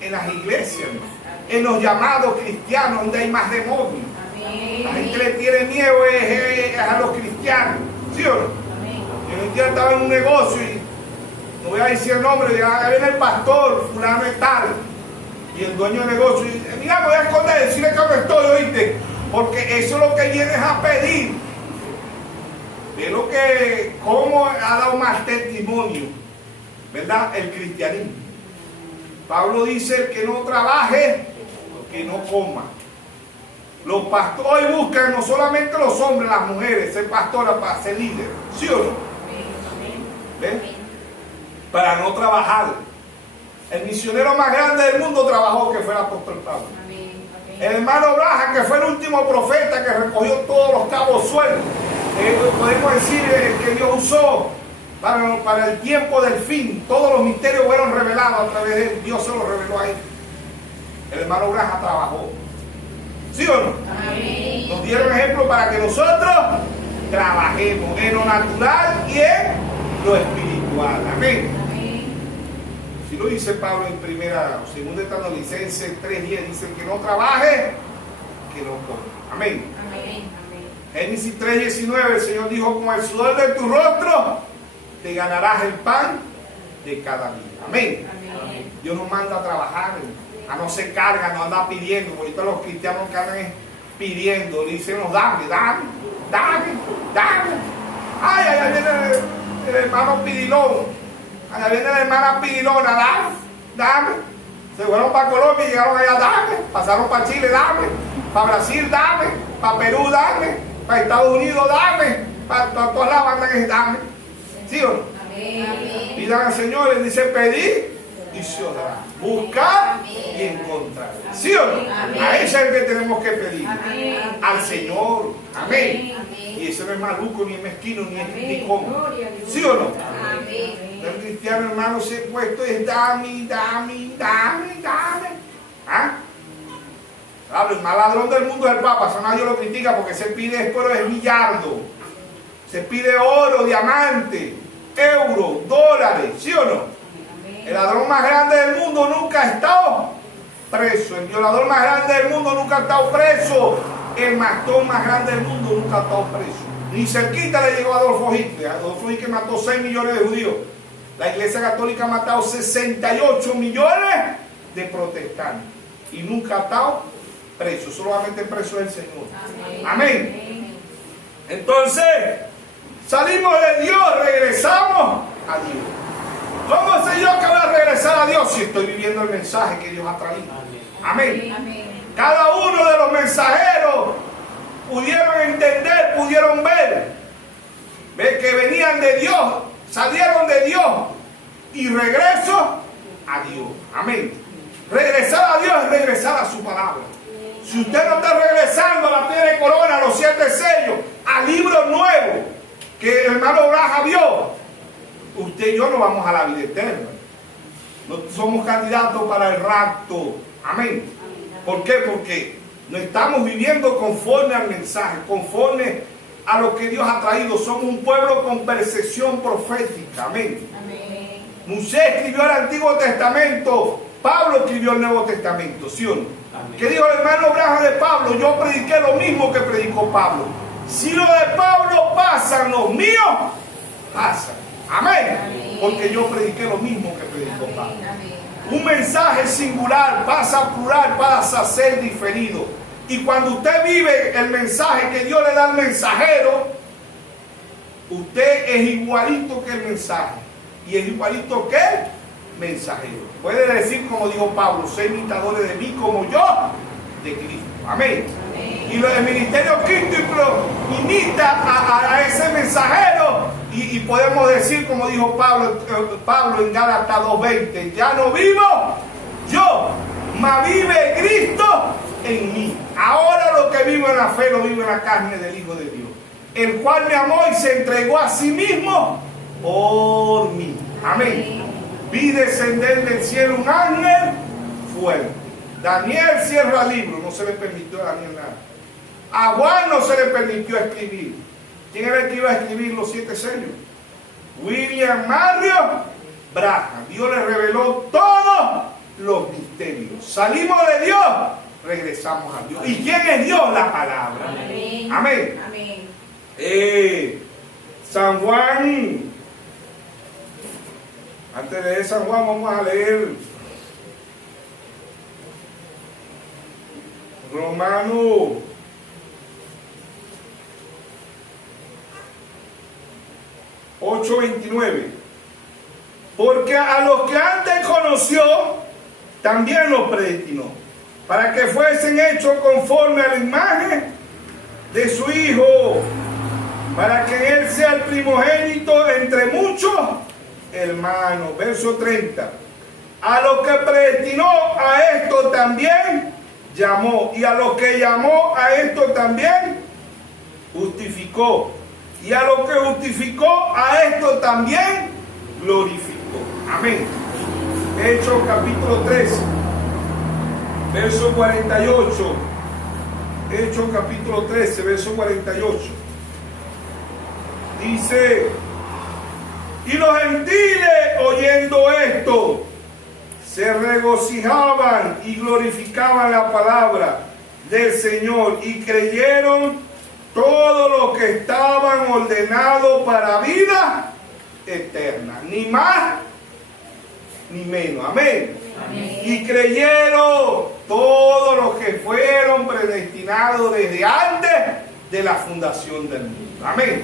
En las iglesias, ¿no? En los llamados cristianos, donde hay más demonios. Amén. La gente le tiene miedo a los cristianos. ¿Sí o no? Amén. Yo un día estaba en un negocio y no voy a decir el nombre, ya viene el pastor, fulano de tal. Y el dueño del negocio dice, mira, me voy a esconder, decirle que no estoy, oíste, porque eso es lo que vienes a pedir. Ve lo que, cómo ha dado más testimonio, ¿verdad? El cristianismo. Pablo dice, el que no trabaje, que no coma. Los pastores hoy buscan no solamente los hombres, las mujeres, ser pastoras para ser líderes, ¿sí o no? ¿Ven? Para no trabajar. El misionero más grande del mundo trabajó, que fue el apóstol Pablo. El hermano Braja, que fue el último profeta que recogió todos los cabos sueltos. Podemos decir que Dios usó para el tiempo del fin. Todos los misterios fueron revelados a través de él. Dios se los reveló a él. El hermano Braja trabajó. ¿Sí o no? Amén. Nos dieron ejemplo para que nosotros trabajemos en lo natural y en lo espiritual. Amén. Si lo dice Pablo en primera o segunda Tesalonicenses 3:10, dice que no trabaje, que no coma. Amén. Amén. Génesis 3:19, el Señor dijo, con el sudor de tu rostro te ganarás el pan de cada día. Amén. Amén. Dios nos manda a trabajar, a no se carga, no anda pidiendo. Ahorita los cristianos que andan pidiendo, le dicen, dame, dame, dame, dame. Ay, allá viene el hermano Pidilón. Allá viene la hermana Pidilona, dame, dame. Se fueron para Colombia y llegaron allá, dame. Pasaron para Chile, dame. Para Brasil, dame. Para Perú, dame. Para Estados Unidos, dame. Para todas las bandas que dame. ¿Sí o no? Amén. Pidan al Señor, les dice pedir y se os dará. Buscar y encontrar. ¿Sí o no? A ese es el que tenemos que pedir. Amén. Al Señor. Amén. Amén. Y eso no es maluco, ni es mezquino, ni es Amén. picón. Gloria a Dios. ¿Sí o no? Amén. El cristiano, hermano, se ha puesto es dame, dame, dame, dame. ¿Ah? Claro, el más ladrón del mundo es el Papa. Eso nadie lo critica porque se pide pero es billardo. Se pide oro, diamante, euro, dólares. ¿Sí o no? El ladrón más grande del mundo nunca ha estado preso. El violador más grande del mundo nunca ha estado preso. El matón más grande del mundo nunca ha estado preso. Ni cerquita le llegó a Adolfo Hitler. Adolfo Hitler mató 6 millones de judíos. La Iglesia Católica ha matado 68 millones de protestantes. Y nunca ha estado preso. Solamente preso es el Señor. Amén. Entonces, salimos de Dios, regresamos a Dios. ¿Cómo sé yo que voy a regresar a Dios si estoy viviendo el mensaje que Dios ha traído? Amén. Cada uno de los mensajeros pudieron entender, pudieron ver que venían de Dios, salieron de Dios y regreso a Dios. Amén. Regresar a Dios es regresar a su palabra. Si usted no está regresando a la piedra de corona, a los 7 sellos, al libro nuevo que el hermano Braja vio, usted y yo no vamos a la vida eterna. No somos candidatos para el rapto. Amén. ¿Por qué? Porque no estamos viviendo conforme al mensaje, conforme a lo que Dios ha traído. Somos un pueblo con percepción profética. Amén. Moisés escribió el Antiguo Testamento, Pablo escribió el Nuevo Testamento, ¿sí o no? ¿Qué dijo el hermano Braja de Pablo? Yo prediqué lo mismo que predicó Pablo. Si lo de Pablo pasan, los míos pasan. Amén. Porque yo prediqué lo mismo que predicó Pablo. Un mensaje singular pasa a plural, pasa a ser diferido. Y cuando usted vive el mensaje que Dios le da al mensajero, usted es igualito que el mensaje. Y es igualito que el mensajero. Puede decir, como dijo Pablo, sé imitadores de mí como yo de Cristo. Amén. Y el ministerio quíntuple imita a ese mensajero. Y podemos decir, como dijo Pablo en Gálatas 2:20, ya no vivo yo, mas vive Cristo en mí. Ahora lo que vivo en la fe lo vivo en la carne del Hijo de Dios, el cual me amó y se entregó a sí mismo por mí. Amén. Vi descender del cielo un ángel fuerte Daniel cierra libros, no se le permitió a Daniel nada. A Juan no se le permitió escribir. ¿Quién era el que iba a escribir los 7 sellos? William Mario Branham. Dios le reveló todos los misterios. Salimos de Dios, regresamos a Dios. ¿Y quién es Dios? La palabra. Amén. Amén. Amén. San Juan. Antes de leer San Juan, vamos a leer Romanos 8:29. Porque a los que antes conoció, también los predestinó, para que fuesen hechos conforme a la imagen de su Hijo, para que Él sea el primogénito entre muchos hermanos. Verso 30. A los que predestinó, a esto también llamó, y a los que llamó, a esto también justificó, y a los que justificó, a esto también glorificó. Amén. Hechos capítulo 13, verso 48. Hechos capítulo 13, verso 48. Dice: y los gentiles, oyendo esto, se regocijaban y glorificaban la palabra del Señor, y creyeron todos los que estaban ordenados para vida eterna, ni más ni menos. Amén. Amén. Y creyeron todos los que fueron predestinados desde antes de la fundación del mundo. Amén.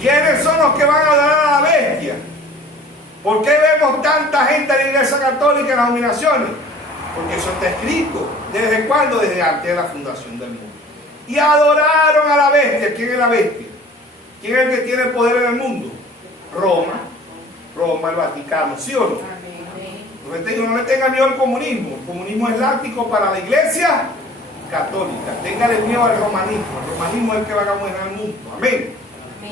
¿Quiénes son los que van a adorar a la bestia? ¿Por qué vemos tanta gente en la Iglesia Católica en las dominaciones? Porque eso está escrito. ¿Desde cuándo? Desde antes de la fundación del mundo. Y adoraron a la bestia. ¿Quién es la bestia? ¿Quién es el que tiene poder en el mundo? Roma. Roma, el Vaticano. ¿Sí o no? No le tenga miedo al comunismo. El comunismo es láctico para la Iglesia Católica. Téngale miedo al romanismo. El romanismo es el que va a gobernar el mundo. Amén.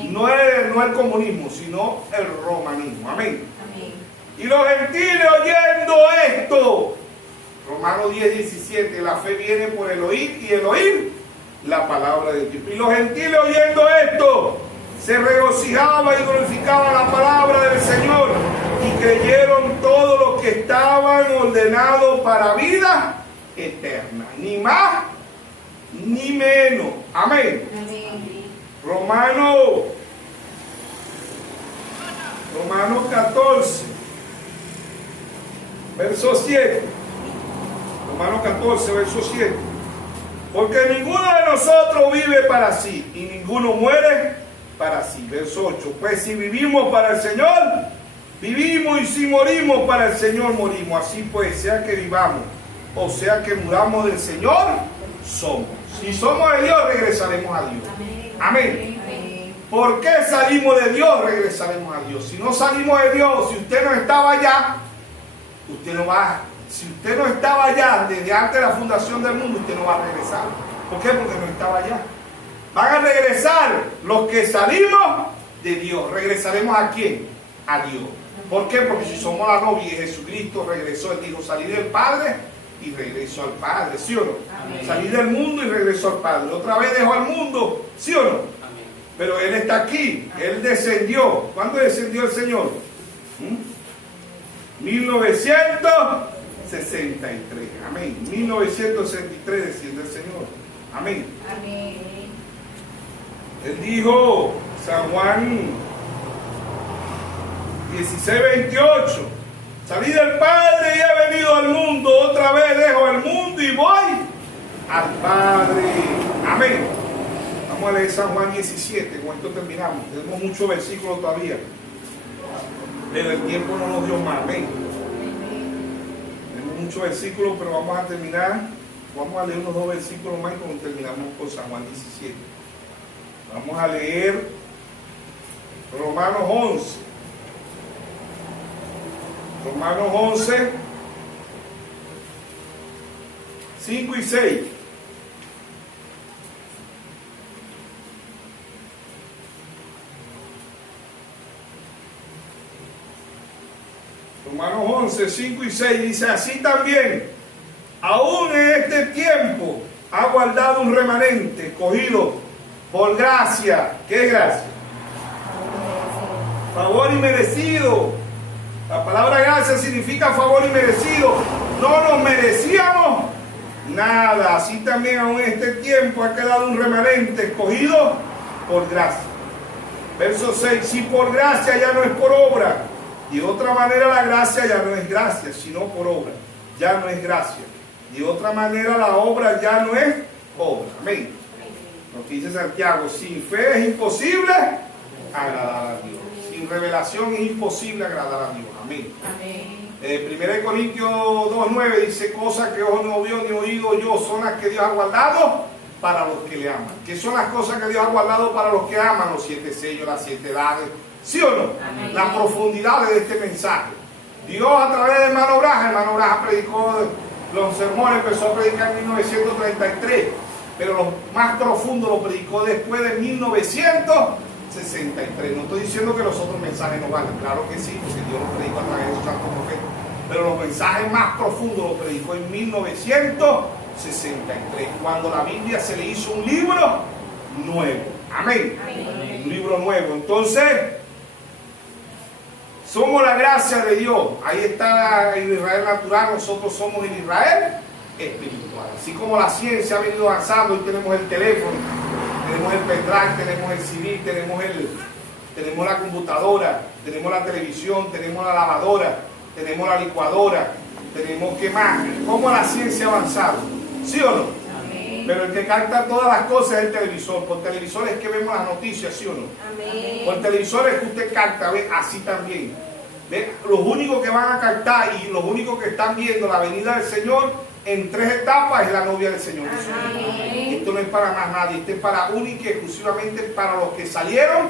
No el comunismo, sino el romanismo. Amén. Amén. Y los gentiles oyendo esto, Romanos 10:17, la fe viene por el oír y el oír la palabra de Dios. Y los gentiles oyendo esto, se regocijaban y glorificaban la palabra del Señor, y creyeron todos los que estaban ordenados para vida eterna, ni más ni menos. Amén. Amén. Romanos 14, verso 7. Romanos 14, verso 7. Porque ninguno de nosotros vive para sí, y ninguno muere para sí. Verso 8. Pues si vivimos para el Señor, vivimos, y si morimos para el Señor, morimos. Así pues, sea que vivamos o sea que muramos, del Señor somos. Si somos de Dios, regresaremos a Dios. Amén. Amén. ¿Por qué salimos de Dios? Regresaremos a Dios. Si no salimos de Dios, si usted no estaba allá, usted no va. Si usted no estaba allá desde antes de la fundación del mundo, usted no va a regresar. ¿Por qué? Porque no estaba allá. Van a regresar los que salimos de Dios. ¿Regresaremos a quién? A Dios. ¿Por qué? Porque si somos la novia y Jesucristo regresó, Él dijo: salí del Padre y regresó al Padre. ¿Sí o no? Amén. Salí del mundo y regresó al Padre. Otra vez dejó al mundo. ¿Sí o no? Pero Él está aquí. Él descendió. ¿Cuándo descendió el Señor? 1963. Amén. 1963 desciende el Señor. Amén. Amén. Él dijo, San Juan 16:28, salí del Padre y he venido al mundo, otra vez dejo el mundo y voy al Padre. Amén. Vamos a leer San Juan 17, con esto terminamos. Tenemos muchos versículos todavía, pero el tiempo no nos dio más. Amén. Tenemos muchos versículos, pero vamos a terminar. Vamos a leer unos 2 versículos más y cuando terminamos con San Juan 17. Vamos a leer Romanos 11. Romanos 11, 5 y 6. Romanos 11, 5 y 6 dice: así también aún en este tiempo ha guardado un remanente cogido por gracia. ¿Qué es gracia? Favor inmerecido. La palabra gracia significa favor inmerecido. No nos merecíamos nada. Así también aún en este tiempo ha quedado un remanente escogido por gracia. Verso 6. Si por gracia ya no es por obra. De otra manera la gracia ya no es gracia, sino por obra. Ya no es gracia. De otra manera la obra ya no es obra. Amén. Nos dice Santiago, sin fe es imposible agradar a Dios. Sin revelación es imposible agradar a Dios. Amén. Amén. 1 Corintios 2:9 dice, cosas que ojo no vio ni oído yo son las que Dios ha guardado para los que le aman. ¿Qué son las cosas que Dios ha guardado para los que aman? Los 7 sellos, las 7 edades. ¿Sí o no? Amén. Las profundidades de este mensaje. Dios a través de hermano Braja predicó los sermones, empezó a predicar en 1933, pero los más profundos lo predicó después de 1963. No estoy diciendo que los otros mensajes no valen, claro que sí, porque Dios los predicó a través de sus santos profetas, pero los mensajes más profundos los predicó en 1963, cuando la Biblia se le hizo un libro nuevo. Amén. Amén. Un libro nuevo. Entonces, somos la gracia de Dios. Ahí está el Israel natural, nosotros somos el Israel espiritual. Así como la ciencia ha venido avanzando, hoy tenemos el teléfono, tenemos el pendrive, tenemos el CD, tenemos la computadora, tenemos la televisión, tenemos la lavadora, tenemos la licuadora, tenemos ¿qué más? ¿Cómo la ciencia ha avanzado? ¿Sí o no? Amén. Pero el que capta todas las cosas es el televisor. Por televisor es que vemos las noticias, ¿sí o no? Amén. Por televisor es que usted capta, ¿ve? Así también. ¿Ve? Los únicos que van a captar y los únicos que están viendo la venida del Señor en 3 etapas es la novia del Señor Jesús. Amén. Esto no es para más nadie, esto es para única y exclusivamente para los que salieron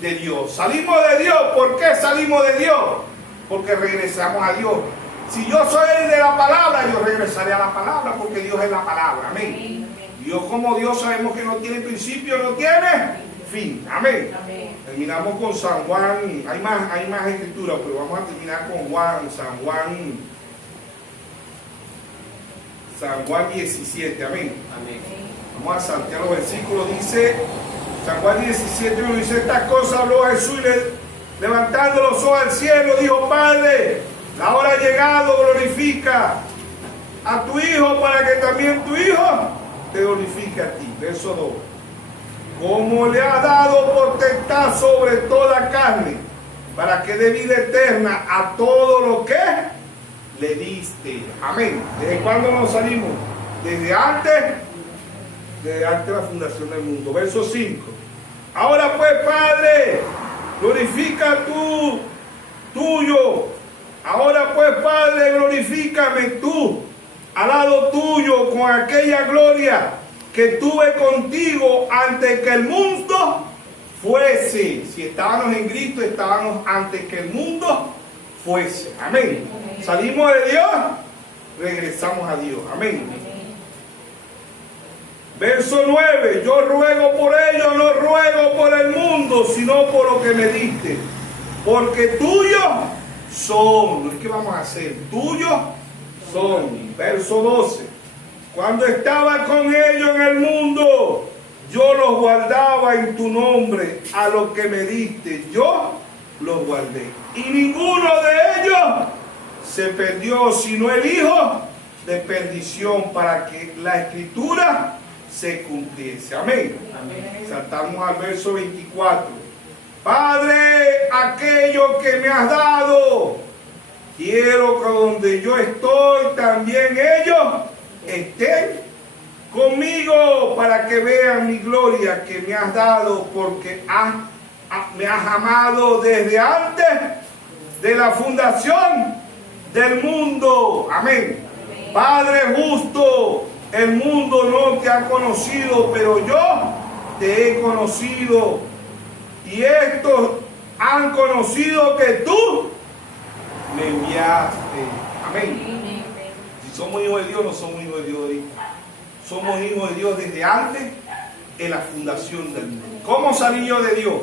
de Dios. Salimos de Dios. ¿Por qué salimos de Dios? Porque regresamos a Dios. Si yo soy el de la palabra, yo regresaré a la palabra porque Dios es la palabra. Amén. Dios como Dios sabemos que no tiene principio, no tiene fin. Amén. Amén. Terminamos con San Juan. Hay más escritura, pero vamos a terminar con San Juan 17. Amén. Amén. Vamos a saltear los versículos. Dice San Juan 17, uno dice, estas cosas habló Jesús y levantando los ojos al cielo, dijo, Padre, la hora ha llegado, glorifica a tu Hijo para que también tu Hijo te glorifique a ti. Verso 2. Como le ha dado potestad sobre toda carne, para que dé vida eterna a todo lo que le diste. Amén. ¿Desde cuándo nos salimos? Desde antes de la fundación del mundo. Verso 5. Ahora pues, Padre, glorifica tuyo. Ahora pues, Padre, glorifícame tú al lado tuyo con aquella gloria que tuve contigo antes que el mundo fuese. Si estábamos en Cristo, estábamos antes que el mundo fuese. Amén. Salimos de Dios, regresamos a Dios. Amén. Verso 9. Yo ruego por ellos, no ruego por el mundo, sino por lo que me diste. Porque tuyos son. No es que vamos a hacer, tuyos son. Verso 12. Cuando estaba con ellos en el mundo, yo los guardaba en tu nombre. A lo que me diste, yo los guardé. Y ninguno de ellos se perdió, sino el hijo de perdición, para que la escritura se cumpliese. Amén. Amén. Saltamos al verso 24. Padre, aquello que me has dado, quiero que donde yo estoy, también ellos estén conmigo, para que vean mi gloria que me has dado, porque me has amado desde antes de la fundación del mundo. Amén. Padre justo, el mundo no te ha conocido, pero yo te he conocido, y estos han conocido que tú me enviaste. Amén. Si somos hijos de Dios, no somos hijos de Dios ahorita. Somos hijos de Dios desde antes de la fundación del mundo. ¿Cómo salí yo de Dios?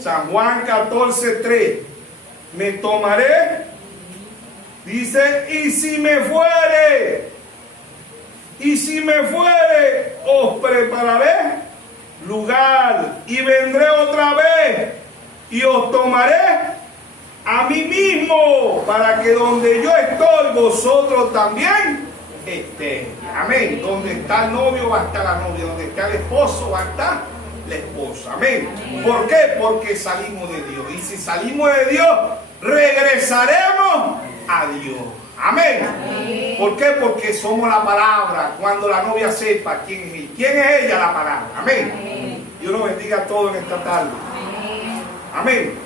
San Juan 14:3. Me tomaré, dice, y si me fuere, si me fuere, os prepararé lugar, y vendré otra vez, y os tomaré a mí mismo, para que donde yo estoy, vosotros también estéis. Amén. Donde está el novio va a estar la novia, donde está el esposo va a estar la esposa. Amén. ¿Por qué? Porque salimos de Dios. Y si salimos de Dios, regresaremos a Dios. Amén. ¿Por qué? Porque somos la palabra. Cuando la novia sepa quién es ella. ¿Quién es ella? La palabra. Amén. Dios nos bendiga a todos en esta tarde. Amén.